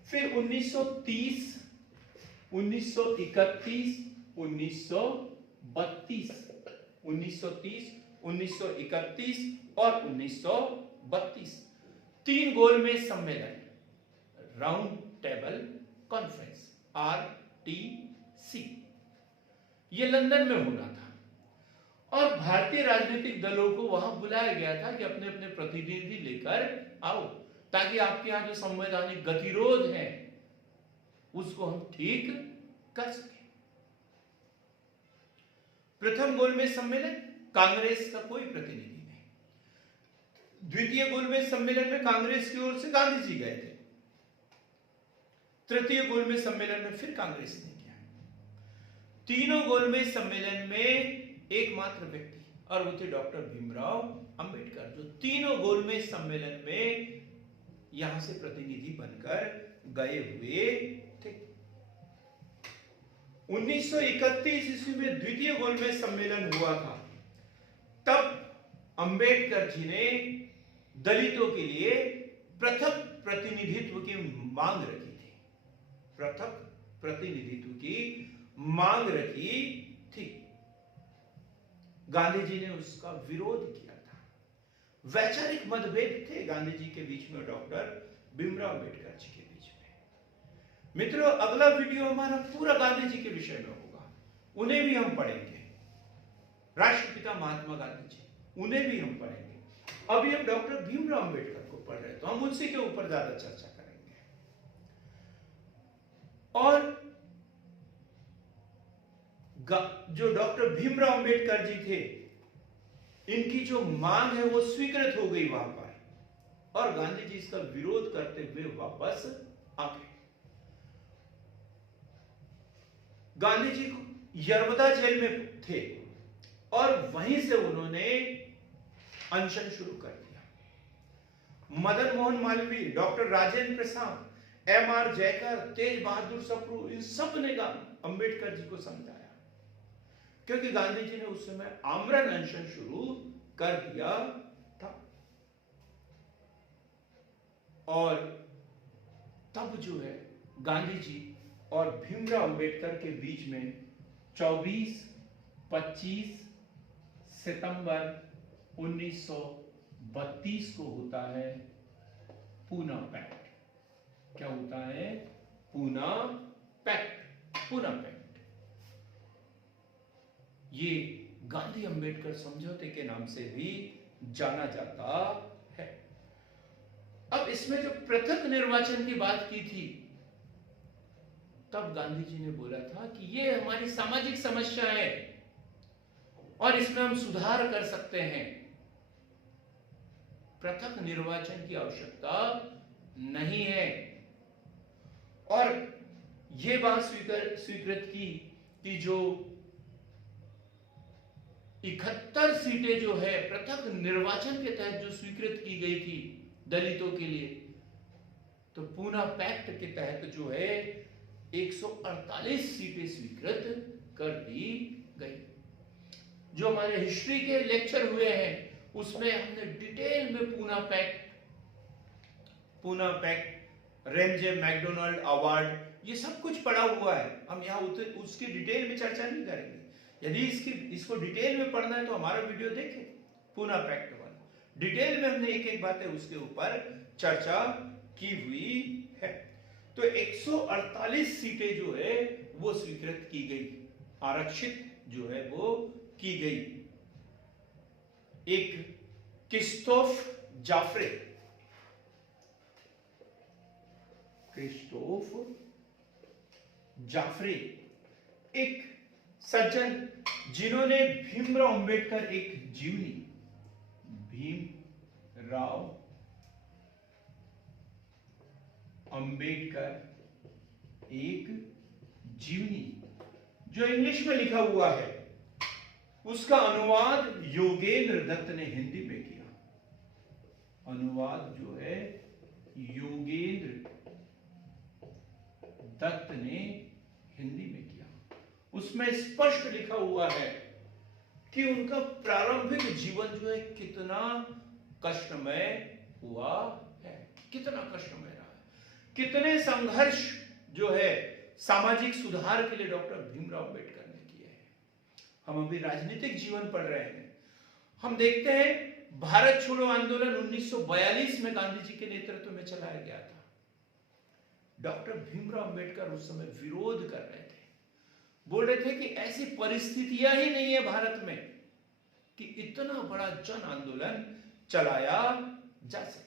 फिर 1930, 1931, 1932, 1930, 1931 और 1932 3 गोलमेज सम्मेलन, राउंड टेबल कॉन्फ्रेंस, RTC, ये लंदन में होना था और भारतीय राजनीतिक दलों को वहां बुलाया गया था कि अपने अपने प्रतिनिधि लेकर आओ, ताकि आपके यहां जो संवैधानिक गतिरोध है उसको हम ठीक कर सकें। प्रथम गोलमेज सम्मेलन, कांग्रेस का कोई प्रतिनिधि नहीं। द्वितीय गोलमेज सम्मेलन में कांग्रेस की ओर से गांधी जी गए थे। तृतीय गोलमेज सम्मेलन में फिर कांग्रेस ने किया। तीनों गोलमेज सम्मेलन में एकमात्र व्यक्ति और वो थे डॉक्टर भीमराव अंबेडकर, जो तीनों गोलमेज सम्मेलन में यहां से प्रतिनिधि बनकर गए हुए थे। 1931 ईस्वी में द्वितीय गोलमेज सम्मेलन हुआ था। तब अंबेडकर जी ने दलितों के लिए पृथक प्रतिनिधित्व की मांग रखी थी, पृथक प्रतिनिधित्व की मांग रखी थी। गांधी जी ने उसका विरोध किया था। वैचारिक मतभेद थे गांधी जी के बीच में और डॉक्टर भीमराव अंबेडकर जी के बीच में। मित्रों, अगला वीडियो हमारा पूरा गांधी जी के विषय में होगा, उन्हें भी हम पढ़ेंगे। राष्ट्रपिता महात्मा गांधी जी, उन्हें भी हम पढ़ेंगे। अभी हम डॉक्टर भीमराव अंबेडकर को पढ़ रहे हैं तो हम उसी के ऊपर ज्यादा चर्चा करेंगे। और जो डॉक्टर भीमराव अंबेडकर जी थे, इनकी जो मांग है वो स्वीकृत हो गई वहां पर और गांधी जी इसका विरोध करते हुए वापस आ गए। गांधी जी यरवदा जेल में थे और वहीं से उन्होंने अनशन शुरू कर दिया। मदन मोहन मालवीय, डॉक्टर राजेंद्र प्रसाद, MR जयकर, तेज बहादुर सप्रू, इन सब ने अंबेडकर जी को समझाया, क्योंकि गांधी जी ने उस समय आमरण अनशन शुरू कर दिया था। और तब जो है गांधी जी और भीमराव अंबेडकर के बीच में 24-25 सितंबर 1932 को होता है पूना पैक्ट। क्या होता है? पूना पैक्ट। पूना पैक्ट ये गांधी अंबेडकर समझौते के नाम से भी जाना जाता है। अब इसमें जो पृथक निर्वाचन की बात की थी, तब गांधी जी ने बोला था कि ये हमारी सामाजिक समस्या है और इसमें हम सुधार कर सकते हैं। पृथक निर्वाचन की आवश्यकता नहीं है। और यह बात स्वीकृत की कि जो 71 सीटें जो है पृथक निर्वाचन के तहत जो स्वीकृत की गई थी दलितों के लिए, तो पूना पैक्ट के तहत जो है 148 सीटें स्वीकृत कर दी गई। जो हमारे हिस्ट्री के लेक्चर हुए हैं उसमें हमने डिटेल में Poona Pact, Ramsay MacDonald award, ये सब कुछ पढ़ा हुआ है। हम यहाँ उसकी डिटेल में चर्चा नहीं करेंगे। यदि इसको डिटेल में पढ़ना है तो हमारा वीडियो देखें, पूना पैक्ट वाला। डिटेल में हमने एक एक बातें उसके ऊपर चर्चा की हुई है। तो 148 सीटें जो है वो स्वीकृत की गई, आरक्षित जो है वो की गई। एक क्रिस्टोफ जाफरे एक सज्जन जिन्होंने भीमराव अंबेडकर एक जीवनी, भीमराव अंबेडकर एक जीवनी जो इंग्लिश में लिखा हुआ है उसका अनुवाद योगेंद्र दत्त ने हिंदी में किया। अनुवाद जो है योगेंद्र दत्त ने हिंदी में किया। उसमें स्पष्ट लिखा हुआ है कि उनका प्रारंभिक जीवन जो है कितना कष्टमय हुआ है, कितना कष्टमय रहा है, कितने संघर्ष जो है सामाजिक सुधार के लिए डॉक्टर भीमराव अंबेडकर ने किए हैं। हम अभी राजनीतिक जीवन पढ़ रहे हैं, हम देखते हैं भारत छोड़ो आंदोलन 1942 में गांधी जी के नेतृत्व में चलाया गया था। डॉक्टर भीमराव अंबेडकर उस समय विरोध कर रहे थे, बोल रहे थे कि ऐसी परिस्थितियां ही नहीं है भारत में कि इतना बड़ा जन आंदोलन चलाया जा सके।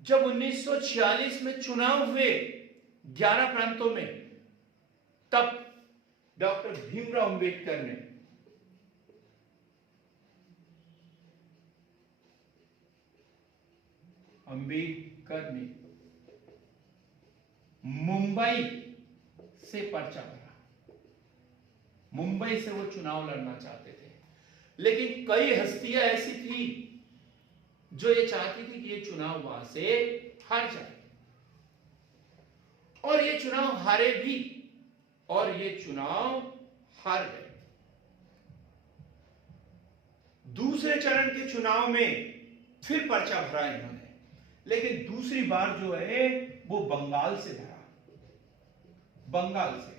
जब 1946 में चुनाव हुए 11 प्रांतों में, तब डॉक्टर भीमराव अंबेडकर ने मुंबई से पर्चा भरा। मुंबई से वो चुनाव लड़ना चाहते थे, लेकिन कई हस्तियां ऐसी थी जो ये चाहती थी कि ये चुनाव वहां से हार जाए, और ये चुनाव हारे भी, और ये चुनाव हार गए। दूसरे चरण के चुनाव में फिर पर्चा भरा इन्होंने, लेकिन दूसरी बार जो है वो बंगाल से भरा। बंगाल से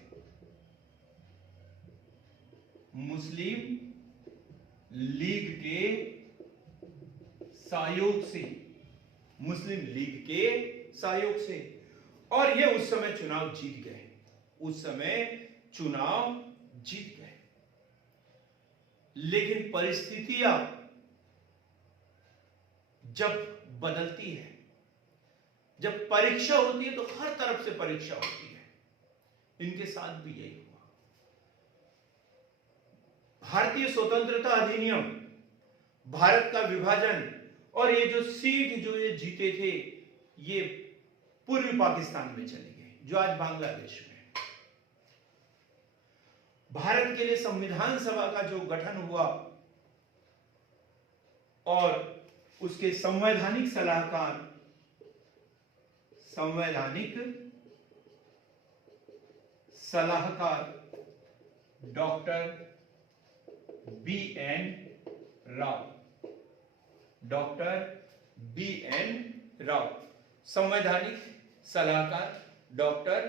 मुस्लिम लीग के सहयोग से, मुस्लिम लीग के सहयोग से, और ये उस समय चुनाव जीत गए। उस समय चुनाव जीत गए, लेकिन परिस्थितियां जब बदलती है, जब परीक्षा होती है तो हर तरफ से परीक्षा होती है। इनके साथ भी यही हुआ। भारतीय स्वतंत्रता अधिनियम, भारत का विभाजन, और ये जो सीट जो ये जीते थे, ये पूर्वी पाकिस्तान में चली गई, जो आज बांग्लादेश में। भारत के लिए संविधान सभा का जो गठन हुआ, और उसके संवैधानिक सलाहकार डॉक्टर बी.एन. राव, संवैधानिक सलाहकार डॉक्टर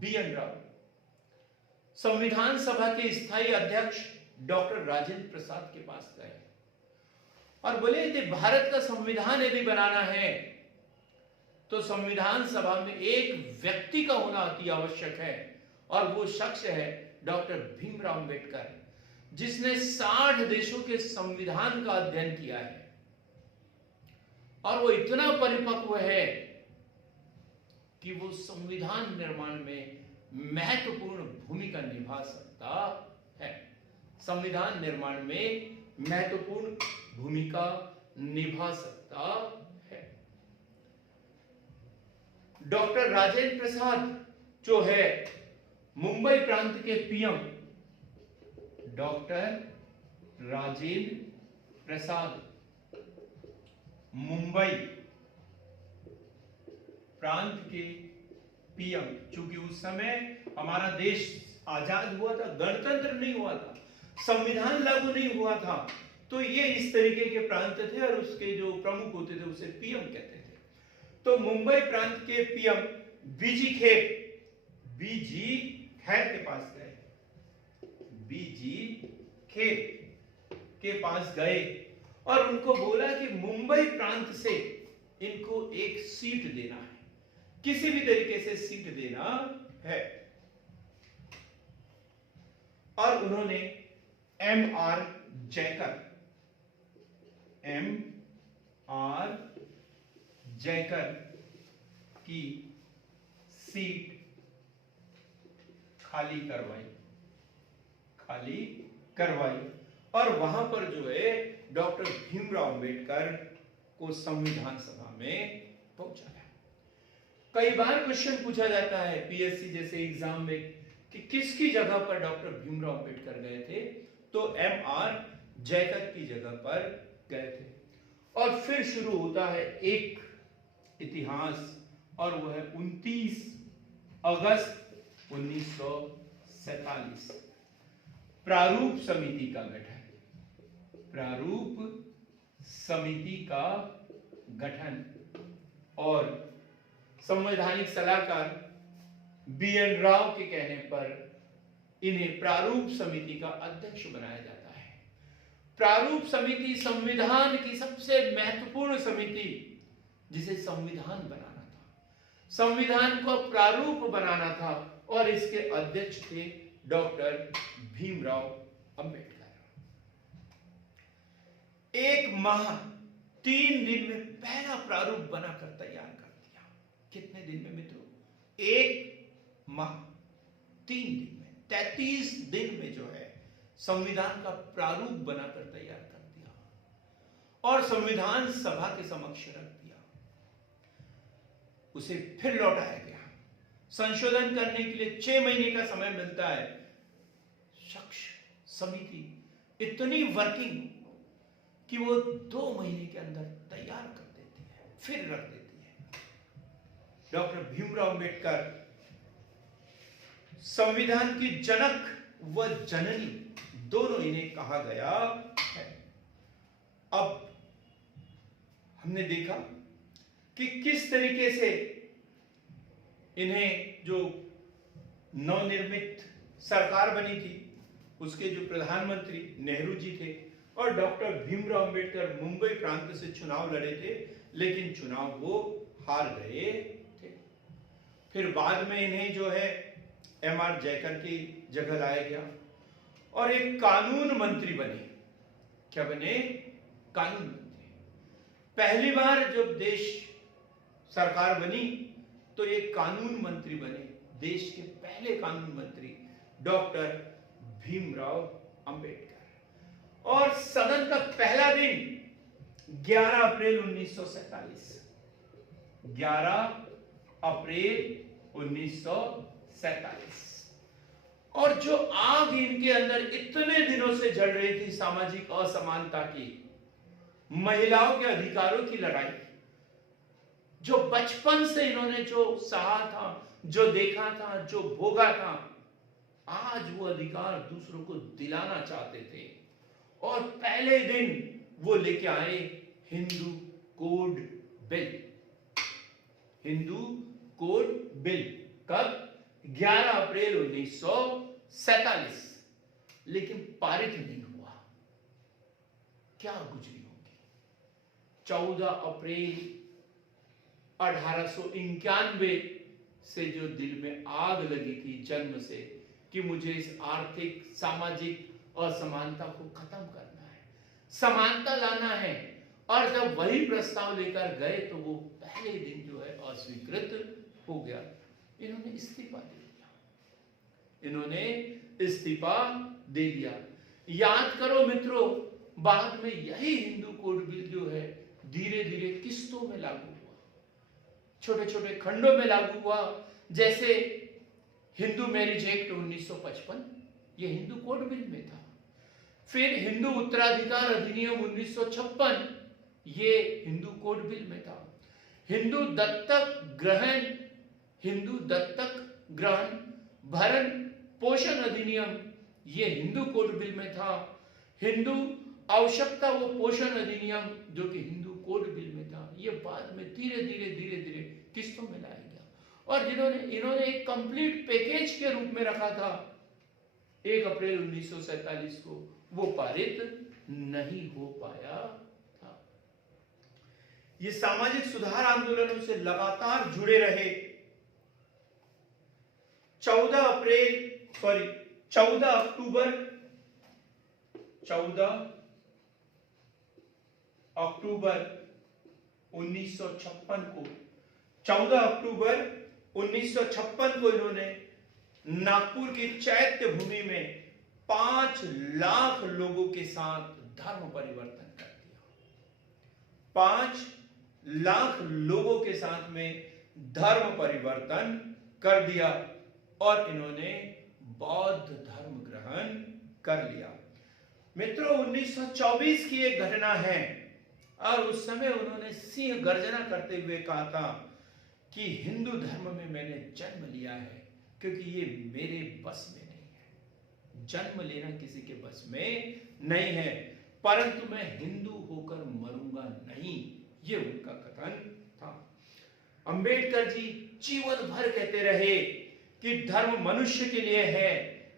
बी.एन. राव, संविधान सभा के स्थायी अध्यक्ष डॉक्टर राजेंद्र प्रसाद के पास गए और बोले यदि भारत का संविधान यदि बनाना है तो संविधान सभा में एक व्यक्ति का होना अति आवश्यक है, और वो शख्स है डॉक्टर भीमराव अंबेडकर, जिसने 60 देशों के संविधान का अध्ययन किया है, और वो इतना परिपक्व है कि वो संविधान निर्माण में महत्वपूर्ण भूमिका निभा सकता है। संविधान निर्माण में महत्वपूर्ण भूमिका निभा सकता है। डॉक्टर राजेंद्र प्रसाद जो है मुंबई प्रांत के पीएम, डॉक्टर राजेंद्र प्रसाद मुंबई प्रांत के पीएम, चूंकि उस समय हमारा देश आजाद हुआ था, गणतंत्र नहीं हुआ था, संविधान लागू नहीं हुआ था, तो ये इस तरीके के प्रांत थे, और उसके जो प्रमुख होते थे उसे पीएम कहते थे। तो मुंबई प्रांत के पीएम बीजी खैर के पास गए, बीजी खेर के पास गए, और उनको बोला कि मुंबई प्रांत से इनको एक सीट देना है, किसी भी तरीके से सीट देना है। और उन्होंने एम.आर. जयकर की सीट खाली करवाई, और वहां पर जो है डॉक्टर भीमराव अंबेडकर को संविधान सभा में पहुंचाया। कई बार क्वेश्चन पूछा जाता है पीएससी जैसे एग्जाम में कि किसकी जगह पर डॉक्टर भीमराव अंबेडकर गए थे, तो एम.आर. जयकर की जगह पर गए थे। और फिर शुरू होता है एक इतिहास, और वह है 29 अगस्त 1947, प्रारूप समिति का गठन। प्रारूप समिति का गठन और संवैधानिक सलाहकार बी.एन. राव के कहने पर इन्हें प्रारूप समिति का अध्यक्ष बनाया जाता है। प्रारूप समिति संविधान की सबसे महत्वपूर्ण समिति, जिसे संविधान बनाना था, संविधान को प्रारूप बनाना था, और इसके अध्यक्ष थे डॉक्टर भीमराव अंबेडकर। 1 माह 3 दिन में पहला प्रारूप बनाकर तैयार कर दिया। कितने दिन में मित्रों? 1 माह 3 दिन में, 33 दिन में जो है संविधान का प्रारूप बनाकर तैयार कर दिया और संविधान सभा के समक्ष रख दिया। उसे फिर लौटाया गया। संशोधन करने के लिए 6 महीने का समय मिलता है। शख्स समिति इतनी वर्किंग कि वो 2 महीने के अंदर तैयार कर देती है, फिर रख देती है। डॉक्टर भीमराव अंबेडकर संविधान की जनक व जननी, दोनों इन्हें कहा गया है। अब हमने देखा कि किस तरीके से इन्हें जो नवनिर्मित सरकार बनी थी, उसके जो प्रधानमंत्री नेहरू जी थे, और डॉक्टर भीमराव अंबेडकर मुंबई प्रांत से चुनाव लड़े थे, लेकिन चुनाव वो हार गए थे। फिर बाद में इन्हें जो है एम.आर. जयकर की जगह लाया गया और एक कानून मंत्री बने। क्या बने? कानून मंत्री। पहली बार जब देश सरकार बनी तो एक कानून मंत्री बने, देश के पहले कानून मंत्री डॉक्टर भीमराव अंबेडकर। और सदन का पहला दिन 11 अप्रैल 1947, 11 अप्रैल 1947। और जो आग इनके अंदर इतने दिनों से जल रही थी, सामाजिक असमानता की, महिलाओं के अधिकारों की लड़ाई, जो बचपन से इन्होंने जो सहा था, जो देखा था, जो भोगा था, आज वो अधिकार दूसरों को दिलाना चाहते थे। और पहले दिन वो लेके आए Hindu code bill. Hindu code bill कब? 11 अप्रैल 1947। लेकिन पारित नहीं हुआ। क्या गुजरी होगी? 14 अप्रैल 1891 से जो दिल में आग लगी थी जन्म से कि मुझे इस आर्थिक सामाजिक असमानता को खत्म करना है, समानता लाना है, और जब वही प्रस्ताव लेकर गए तो वो पहले दिन जो है अस्वीकृत हो गया। इन्होंने इस्तीफा दे दिया। इन्होंने इस्तीफा दे दिया। याद करो मित्रों, बाद में यही हिंदू कोड बिल जो है धीरे धीरे किस्तों में लागू हुआ, छोटे छोटे खंडों में लागू हुआ। जैसे हिंदू मैरिज एक्ट 1955, यह हिंदू कोड बिल में था। फिर हिंदू उत्तराधिकार अधिनियम 1956, ये हिंदू कोड बिल में था। हिंदू दत्तक ग्रहण भरण पोषण अधिनियम, ये हिंदू कोड बिल में था। हिंदू आवश्यकता व पोषण अधिनियम, जो कि हिंदू कोड बिल में था, ये बाद में धीरे धीरे किस्तों में लाया गया। और इन्होंने एक कंप्लीट पैकेज के रूप में रखा था। 1 अप्रैल 1947 को वो पारित नहीं हो पाया था। ये सामाजिक सुधार आंदोलनों से लगातार जुड़े रहे। 14 अक्टूबर 1956 को इन्होंने नागपुर की चैत्य भूमि में 5 लाख लोगों के साथ धर्म परिवर्तन कर दिया। 5 लाख लोगों के साथ में धर्म परिवर्तन कर दिया और इन्होंने बौद्ध धर्म ग्रहण कर लिया। मित्रों, 1924 की एक घटना है और उस समय उन्होंने सिंह गर्जना करते हुए कहा था कि हिंदू धर्म में मैंने जन्म लिया है क्योंकि ये मेरे बस में नहीं है। जन्म लेना किसी के बस में नहीं है, परंतु मैं हिंदू होकर मरूंगा नहीं, ये उनका कथन था। अंबेडकर जी जीवन भर कहते रहे कि धर्म मनुष्य के लिए है,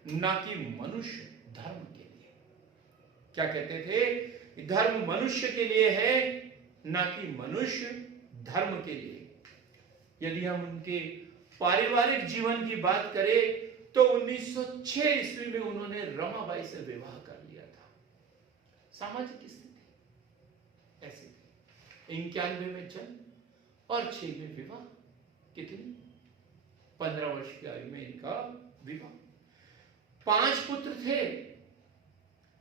ना कि मनुष्य धर्म के लिए। क्या कहते थे? धर्म मनुष्य के लिए है, ना कि मनुष्य धर्म के लिए। यदि हम उनके पारिवारिक जीवन की बात करें तो 1906 ईस्वी में उन्होंने रमाबाई से विवाह कर लिया था। सामाजिक स्थिति ऐसी थी। 91 में जन्म और 6 में विवाह। कितनी? 15 वर्ष की आयु में इनका विवाह। 5 पुत्र थे,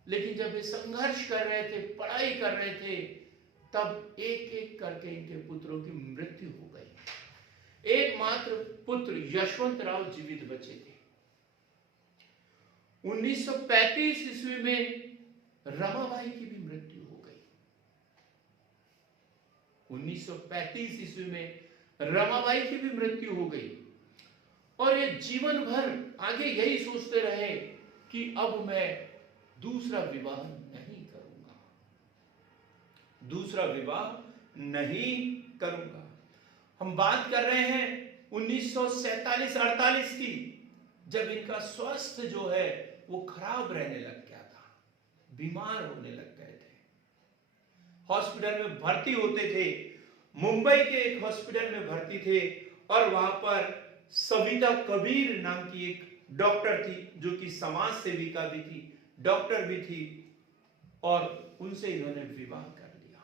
लेकिन जब वे संघर्ष कर रहे थे, पढ़ाई कर रहे थे, तब एक एक करके इनके पुत्रों की मृत्यु हो गई। एकमात्र पुत्र यशवंत राव जीवित बचे थे। 1935 ईस्वी में रमाबाई की भी मृत्यु हो गई। 1935 ईस्वी में रमाबाई की भी मृत्यु हो गई और ये जीवन भर आगे यही सोचते रहे कि अब मैं दूसरा विवाह नहीं करूंगा, दूसरा विवाह नहीं करूंगा। हम बात कर रहे हैं 1947-48 की, जब इनका स्वास्थ्य जो है वो खराब रहने लग गया था, बीमार होने लग गए थे, हॉस्पिटल में भर्ती होते थे। मुंबई के एक हॉस्पिटल में भर्ती थे और वहां पर सविता कबीर नाम की एक डॉक्टर थी जो कि समाज सेविका भी थी, डॉक्टर भी थी, और उनसे इन्होंने विवाह कर लिया।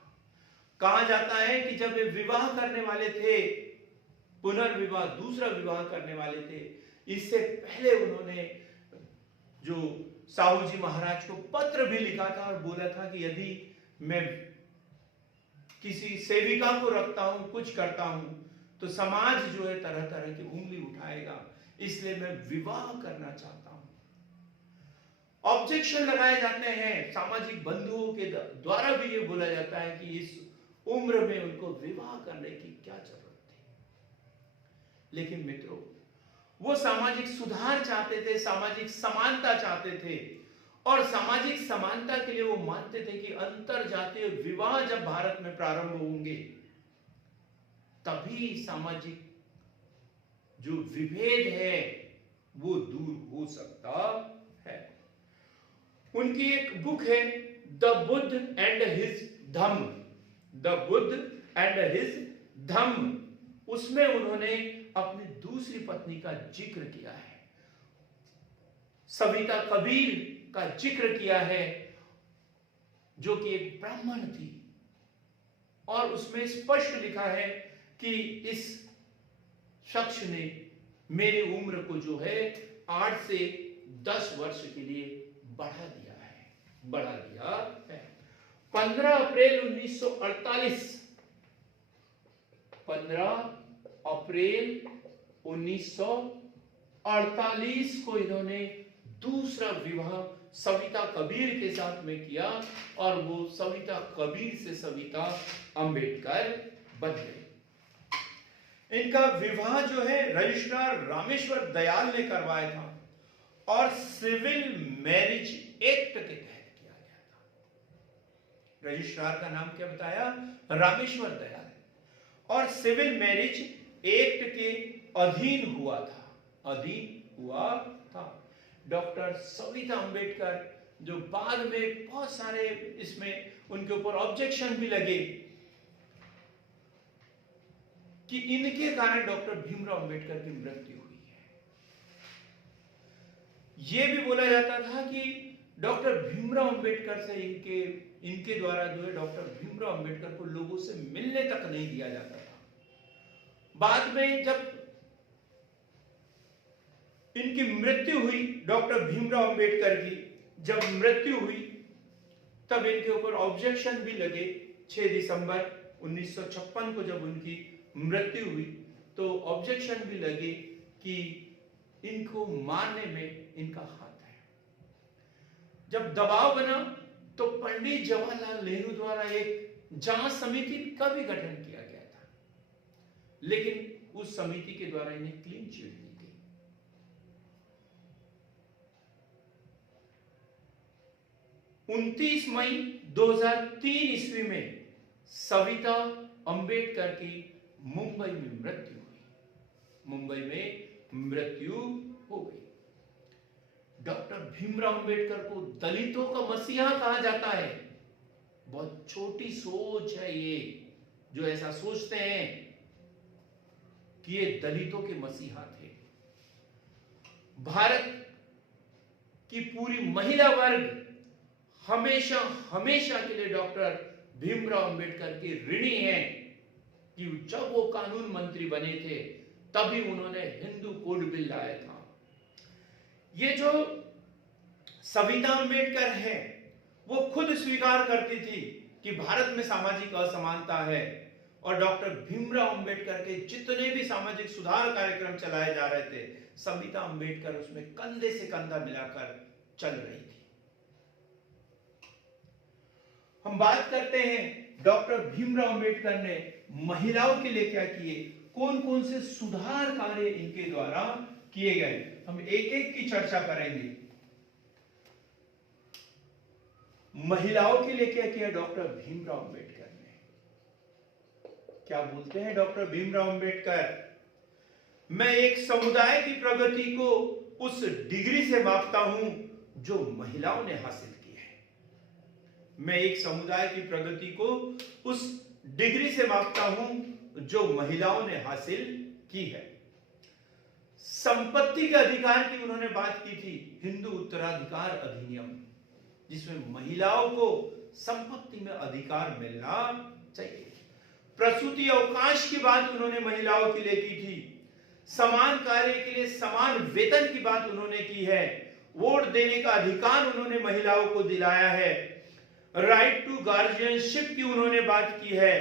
कहा जाता है कि जब वे विवाह करने वाले थे, पुनर्विवाह, दूसरा विवाह करने वाले थे, इससे पहले उन्होंने जो साहू जी महाराज को पत्र भी लिखा था और बोला था कि यदि मैं किसी सेविका को रखता हूं, कुछ करता हूं, तो समाज जो है तरह तरह की उंगली उठाएगा, इसलिए मैं विवाह करना चाहता हूं। ऑब्जेक्शन लगाए जाते हैं, सामाजिक बंधुओं के द्वारा भी ये बोला जाता है कि इस उम्र में उनको विवाह करने की क्या जरूरत थी। लेकिन मित्रों, वो सामाजिक सुधार चाहते थे, सामाजिक समानता चाहते थे, और सामाजिक समानता के लिए वो मानते थे कि अंतर जातीय विवाह जब भारत में प्रारंभ होंगे तभी सामाजिक जो विभेद है वो दूर हो सकता है। उनकी एक बुक है the Buddha and his Dhamma, the Buddha and his Dhamma, उसमें उन्होंने अपनी दूसरी पत्नी का जिक्र किया है, सविता कबीर का जिक्र किया है, जो कि एक ब्राह्मण थी, और उसमें स्पष्ट लिखा है कि इस शख्स ने मेरी उम्र को जो है 8 से 10 वर्ष के लिए बढ़ा दिया है। 15 अप्रैल 1948, 15 अप्रैल 1948 को इन्होंने दूसरा विवाह सविता कबीर के साथ में किया, और वो सविता कबीर से सविता अंबेडकर बन गई। इनका विवाह जो है रजिस्ट्रार रामेश्वर दयाल ने करवाया था और सिविल मैरिज एक्ट के तहत किया गया था। रजिस्ट्रार का नाम क्या बताया? रामेश्वर दयाल, और सिविल मैरिज एक्ट के अधीन हुआ था। डॉक्टर सविता अंबेडकर, जो बाद में बहुत सारे इसमें उनके ऊपर ऑब्जेक्शन भी लगे कि इनके कारण डॉक्टर भीमराव अंबेडकर की मृत्यु हुई है। यह भी बोला जाता था कि डॉक्टर भीमराव अंबेडकर से इनके द्वारा जो है डॉक्टर भीमराव अंबेडकर को लोगों से मिलने तक नहीं दिया जाता था। बाद में जब इनकी मृत्यु हुई, डॉक्टर भीमराव अंबेडकर की जब मृत्यु हुई, तब इनके ऊपर ऑब्जेक्शन भी लगे। 6 दिसंबर 1956 को जब उनकी मृत्यु हुई तो ऑब्जेक्शन भी लगे कि इनको मारने में इनका हाथ है। जब दबाव बना तो पंडित जवाहरलाल नेहरू द्वारा एक जांच समिति का भी गठन किया गया था, लेकिन उस समिति के द्वारा इन्हें क्लीन चिट दी गई। 29 मई 2003 ईस्वी में सविता अंबेडकर की मुंबई में मृत्यु हुई। मुंबई में मृत्यु हो गई। डॉक्टर भीमराव अंबेडकर को दलितों का मसीहा कहा जाता है। बहुत छोटी सोच है ये, जो ऐसा सोचते हैं कि ये दलितों के मसीहा थे। भारत की पूरी महिला वर्ग हमेशा हमेशा के लिए डॉक्टर भीमराव अंबेडकर की ऋणी है कि जब वो कानून मंत्री बने थे तभी उन्होंने हिंदू कोड बिल लाया था। ये जो सविता अंबेडकर है वो खुद स्वीकार करती थी कि भारत में सामाजिक असमानता है, और डॉक्टर भीमराव अंबेडकर के जितने भी सामाजिक सुधार कार्यक्रम चलाए जा रहे थे, सविता अंबेडकर उसमें कंधे से कंधा मिलाकर चल रही थी। हम बात करते हैं डॉक्टर भीमराव अंबेडकर ने महिलाओं के लिए क्या किए, कौन कौन से सुधार कार्य इनके द्वारा किए गए। हम एक एक की चर्चा करेंगे। महिलाओं के लिए क्या किया डॉक्टर भीमराव अंबेडकर ने? क्या बोलते हैं डॉक्टर भीमराव अंबेडकर? मैं एक समुदाय की प्रगति को उस डिग्री से मापता हूं जो महिलाओं ने हासिल की है। मैं एक समुदाय की प्रगति को उस डिग्री से मापता हूं जो महिलाओं ने हासिल की है। संपत्ति के अधिकार की उन्होंने बात की थी, हिंदू उत्तराधिकार अधिनियम, जिसमें महिलाओं को संपत्ति में अधिकार मिलना चाहिए। प्रसूति अवकाश की बात उन्होंने महिलाओं के लिए की थी। समान कार्य के लिए समान वेतन की बात उन्होंने की है। वोट देने का अधिकार उन्होंने महिलाओं को दिलाया है। राइट टू गार्जियनशिप की उन्होंने बात की है।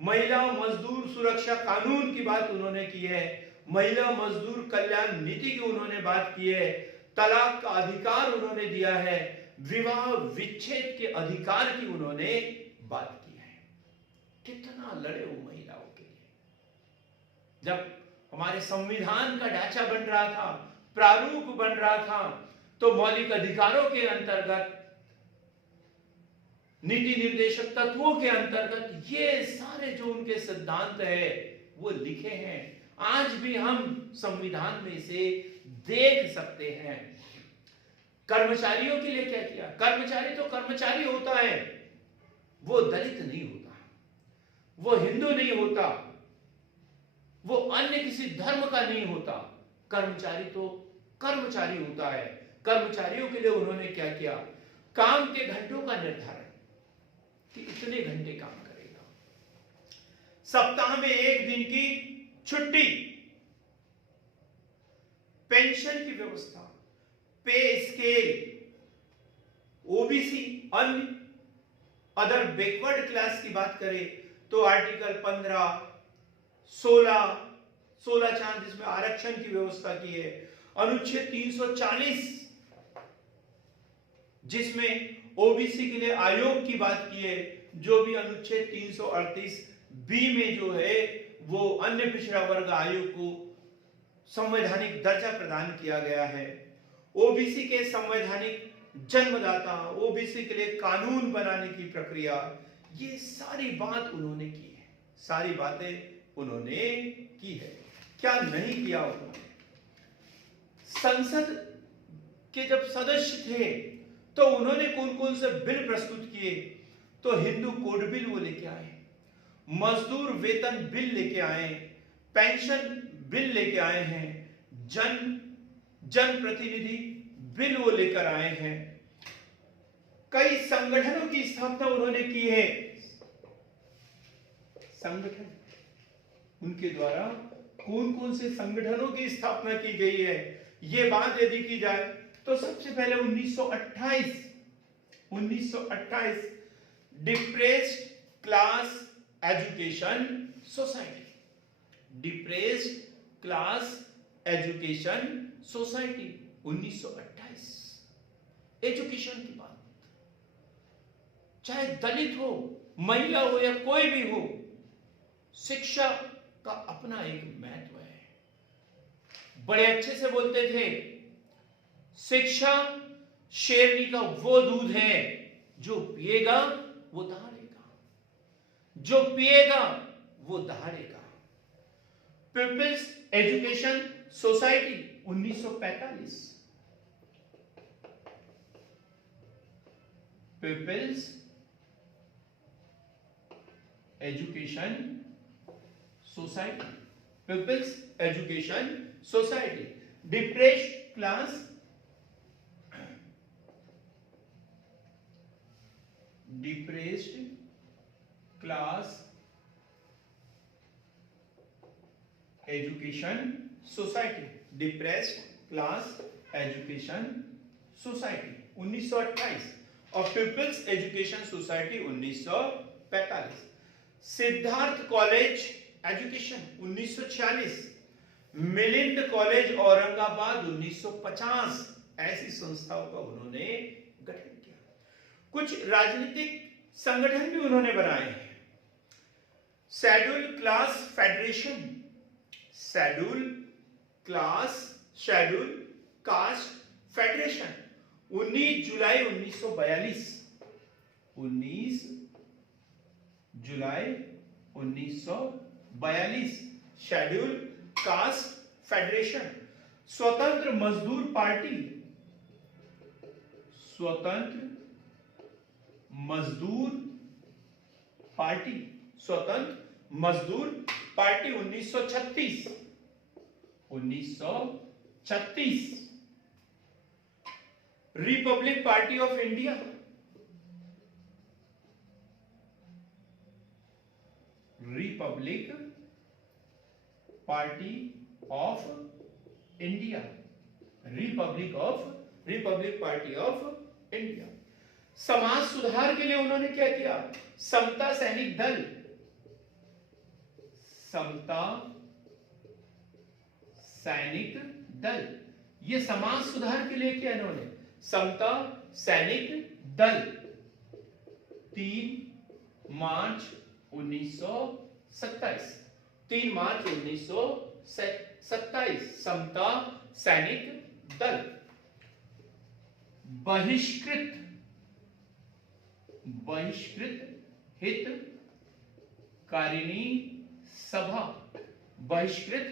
महिला मजदूर सुरक्षा कानून की बात उन्होंने की है। महिला मजदूर कल्याण नीति की उन्होंने बात की है। तलाक का अधिकार उन्होंने दिया है। विवाह विच्छेद के अधिकार की उन्होंने बात की है। कितना लड़े वो महिलाओं के लिए। जब हमारे संविधान का ढांचा बन रहा था, प्रारूप बन रहा था, तो मौलिक अधिकारों के अंतर्गत, नीति निर्देशक तत्वों के अंतर्गत ये सारे जो उनके सिद्धांत है वो लिखे हैं। आज भी हम संविधान में इसे देख सकते हैं। कर्मचारियों के लिए क्या किया? कर्मचारी तो कर्मचारी होता है, वो दलित नहीं होता, वो हिंदू नहीं होता, वो अन्य किसी धर्म का नहीं होता। कर्मचारी तो कर्मचारी होता है। कर्मचारियों के लिए उन्होंने क्या किया? काम के घंटों का निर्धारण कि इतने घंटे काम करेगा, सप्ताह में एक दिन की छुट्टी, पेंशन की व्यवस्था, पे स्केल, ओबीसी, अन्य अदर बैकवर्ड क्लास की बात करें तो आर्टिकल 15, 16 चार जिसमें आरक्षण की व्यवस्था की है। अनुच्छेद 340 जिसमें ओबीसी के लिए आयोग की बात की है, जो भी अनुच्छेद 338 बी में जो है वो अन्य पिछड़ा वर्ग आयोग को संवैधानिक दर्जा प्रदान किया गया है। ओबीसी के संवैधानिक जन्मदाता, ओबीसी के लिए कानून बनाने की प्रक्रिया, ये सारी बात उन्होंने की है, सारी बातें उन्होंने की है। क्या नहीं किया उन्होंने? संसद के जब सदस्य थे तो उन्होंने कौन कौन से बिल प्रस्तुत किए? तो हिंदू कोड बिल वो लेके आए, मजदूर वेतन बिल लेके आए, पेंशन बिल लेके आए हैं, जन प्रतिनिधि बिल वो लेकर आए हैं। कई संगठनों की स्थापना उन्होंने की है। संगठन, उनके द्वारा कौन कौन से संगठनों की स्थापना की गई है, ये बात यदि की जाए तो सबसे पहले 1928 depressed Class Education Society, Depressed Class Education Society 1928 education की बात, चाहे दलित हो, महिला हो या कोई भी हो, शिक्षा का अपना एक महत्व है। बड़े अच्छे से बोलते थे, शिक्षा शेरनी का वो दूध है जो पिएगा वो दहाड़ेगा, जो पिएगा वो दहाड़ेगा। People's Education Society 1945, People's Education Society, People's Education Society, Depressed Class, Depressed Class Education Society, Depressed Class Education Society 1928 और People's Education Society 1945। Siddharth College education 1946, Milind College Aurangabad 1950, ऐसी संस्थाओं का उन्होंने गठन किया। कुछ राजनीतिक संगठन भी उन्होंने बनाए हैं। Schedule class federation, schedule caste federation 19 जुलाई 1942, 19 जुलाई 1942 शेड्यूल कास्ट फेडरेशन। स्वतंत्र मजदूर पार्टी, स्वतंत्र मजदूर पार्टी, स्वतंत्र मजदूर party 1936, 1936। Republic party of India, Republic party of India, Republic party of India. समाज सुधार के लिए उन्होंने क्या किया? समता सैनिक दल, समता सैनिक दल, ये समाज सुधार के लिए किया इन्होंने, समता सैनिक दल। 3 मार्च 1927, 3 मार्च 1927 समता सैनिक दल। बहिष्कृत हितकारिणी सभा, बहिष्कृत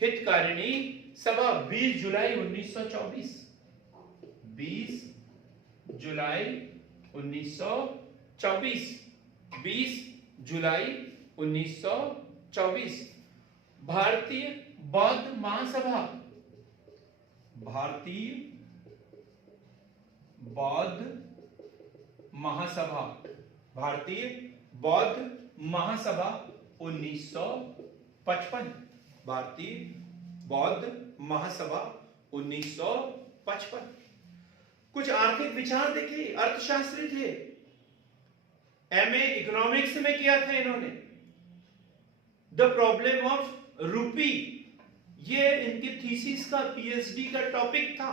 हितकारिणी सभा 20 जुलाई 1924, 20 जुलाई 1924, 20 जुलाई 1924। भारतीय बौद्ध महासभा, भारतीय बौद्ध महासभा, भारतीय बौद्ध महासभा 1955, भारतीय बौद्ध महासभा 1955। कुछ आर्थिक विचार देखिए, अर्थशास्त्री थे, एमए इकोनॉमिक्स में किया था इन्होंने। द प्रॉब्लम ऑफ रूपी, ये इनकी थीसिस का, पीएचडी का टॉपिक था,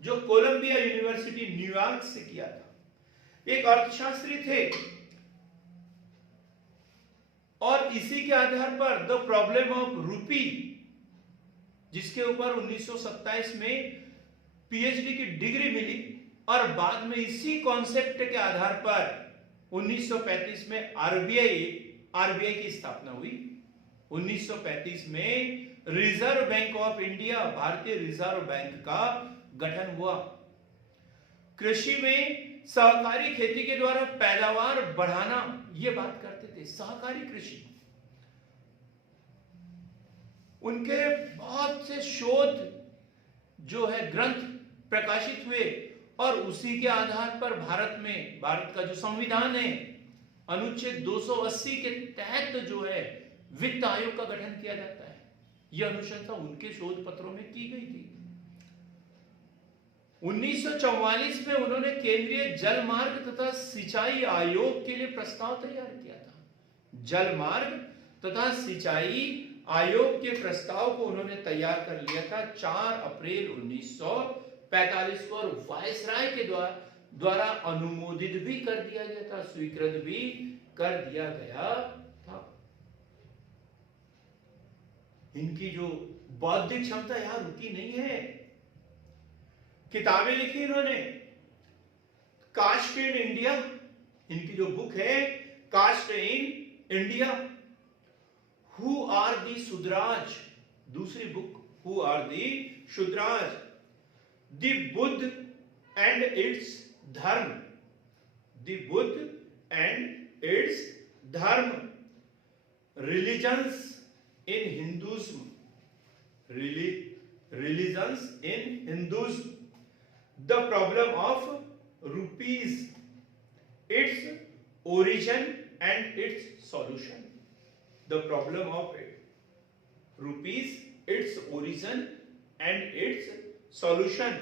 जो कोलंबिया यूनिवर्सिटी न्यूयॉर्क से किया था। एक अर्थशास्त्री थे और इसी के आधार पर द प्रॉब्लम ऑफ रूपी, जिसके ऊपर 1927 में पीएचडी की डिग्री मिली और बाद में इसी कॉन्सेप्ट के आधार पर 1935 में आरबीआई की स्थापना हुई। 1935 में रिजर्व बैंक ऑफ इंडिया, भारतीय रिजर्व बैंक का गठन हुआ। कृषि में सहकारी खेती के द्वारा पैदावार बढ़ाना, ये बात करते थे, सहकारी कृषि। उनके बहुत से शोध जो है ग्रंथ प्रकाशित हुए और उसी के आधार पर भारत का जो संविधान है, अनुच्छेद 280 के तहत जो है वित्त आयोग का गठन किया जाता है। यह अनुशंसा उनके शोध पत्रों में की गई थी। 1944 में उन्होंने केंद्रीय जल मार्ग तथा सिंचाई आयोग के लिए प्रस्ताव तैयार किया था। जल मार्ग तथा सिंचाई आयोग के प्रस्ताव को उन्होंने तैयार कर लिया था 4 अप्रैल 1945 को, और वायसराय के द्वारा अनुमोदित भी कर दिया गया था, स्वीकृत भी कर दिया गया था। इनकी जो बौद्धिक क्षमता यहां रुकी नहीं है। किताबें लिखी इन्होंने, कास्ट इन इंडिया, इनकी जो बुक है caste in India, who are the Shudras, दूसरी book who are the Shudras, the Buddha and its Dharma, the Buddha and its Dharma, religions in Hinduism, religions in Hinduism, the problem of rupees, its origin and its solution, the problem of rupees, its origin and its solution,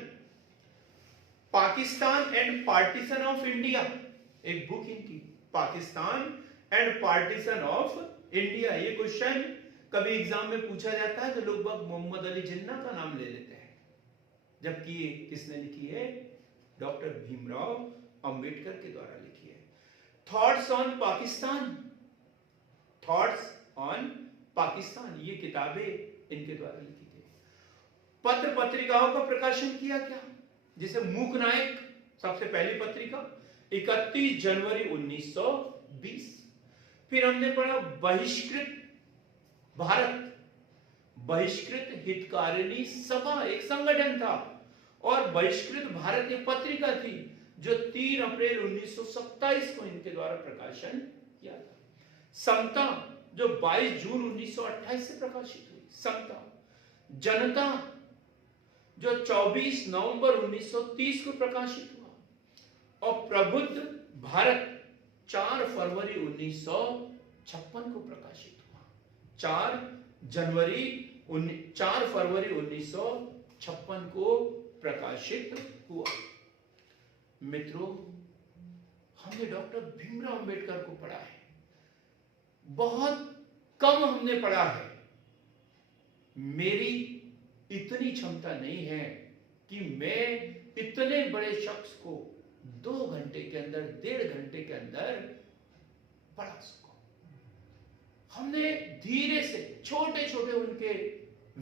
Pakistan and partition of India, एक बुक इनकी, Pakistan and partition of India. ये क्वेश्चन कभी एग्जाम में पूछा जाता है तो लोग मोहम्मद अली जिन्ना का नाम ले लेते हैं, जबकि ये किसने लिखी है? डॉक्टर भीमराव अंबेडकर के द्वारा लिखी है। Thoughts on Pakistan, thoughts on Pakistan, ये किताबें इनके द्वारा लिखी गई। पत्र पत्रिकाओं का प्रकाशन किया क्या? जैसे मूक नायक सबसे पहली पत्रिका 31 जनवरी 1920। फिर हमने पढ़ा बहिष्कृत भारत, बहिष्कृत हितकारिणी सभा एक संगठन था, और बहिष्कृत भारत एक पत्रिका थी जो 3 अप्रैल 1927 को इनके द्वारा प्रकाशन किया था। समता जो 22 जून 1928 से प्रकाशित हुई, समता। जनता जो 24 नवंबर 1930 को प्रकाशित हुआ, और प्रबुद्ध भारत 4 फरवरी 1956 को प्रकाशित हुआ। 4 फरवरी 1956 को प्रकाशित हुआ। मित्रों, हमने डॉक्टर भीमराव अंबेडकर को पढ़ा है, बहुत कम हमने पढ़ा है। मेरी इतनी क्षमता नहीं है कि मैं इतने बड़े शख्स को 2 घंटे के अंदर, 1.5 घंटे के अंदर पढ़ा सकूं। हमने धीरे से छोटे छोटे उनके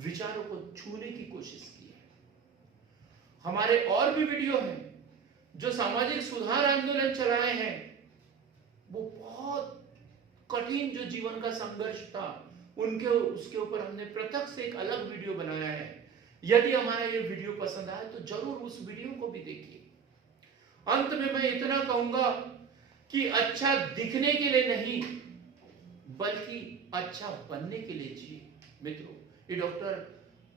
विचारों को छूने की कोशिश की है। हमारे और भी वीडियो हैं जो सामाजिक सुधार आंदोलन चलाए हैं, वो बहुत कठिन जो जीवन का संघर्ष था उसके ऊपर हमने पृथक से एक अलग वीडियो बनाया है। यदि हमारा ये वीडियो पसंद आए तो जरूर उस वीडियो को भी देखिए। अंत में मैं इतना कहूंगा कि अच्छा दिखने के लिए नहीं बल्कि अच्छा बनने के लिए जिए। मित्रों, ये डॉक्टर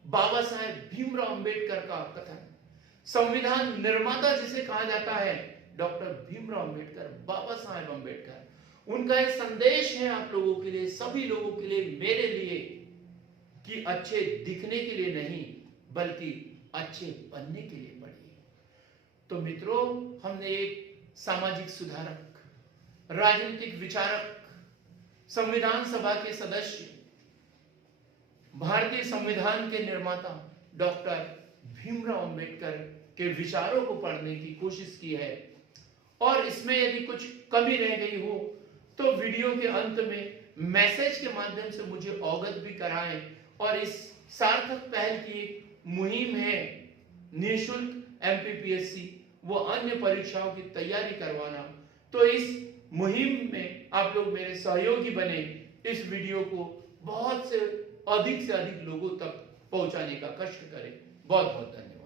बाबा साहेब भीमराव अंबेडकर का कथन, संविधान निर्माता जिसे कहा जाता है डॉक्टर भीमराव अंबेडकर, बाबा साहेब अंबेडकर, उनका एक संदेश है आप लोगों के लिए, सभी लोगों के लिए, मेरे लिए, कि अच्छे दिखने के लिए नहीं बल्कि अच्छे बनने के लिए पढ़िए। तो मित्रों, हमने एक सामाजिक सुधारक, राजनीतिक विचारक, संविधान सभा के सदस्य, भारतीय संविधान के निर्माता डॉक्टर भीमराव अंबेडकर के विचारों को पढ़ने की कोशिश की है। और इसमें यदि कुछ कमी रह गई हो तो वीडियो के अंत में मैसेज के माध्यम से मुझे अवगत भी कराएं। और इस सार्थक पहल की एक मुहिम है निःशुल्क एमपीपीएससी व अन्य परीक्षाओं की तैयारी करवाना। तो इस मुहिम में आप लोग मेरे सहयोगी बने, इस वीडियो को बहुत से अधिक लोगों तक पहुंचाने का कष्ट करें। बहुत बहुत धन्यवाद।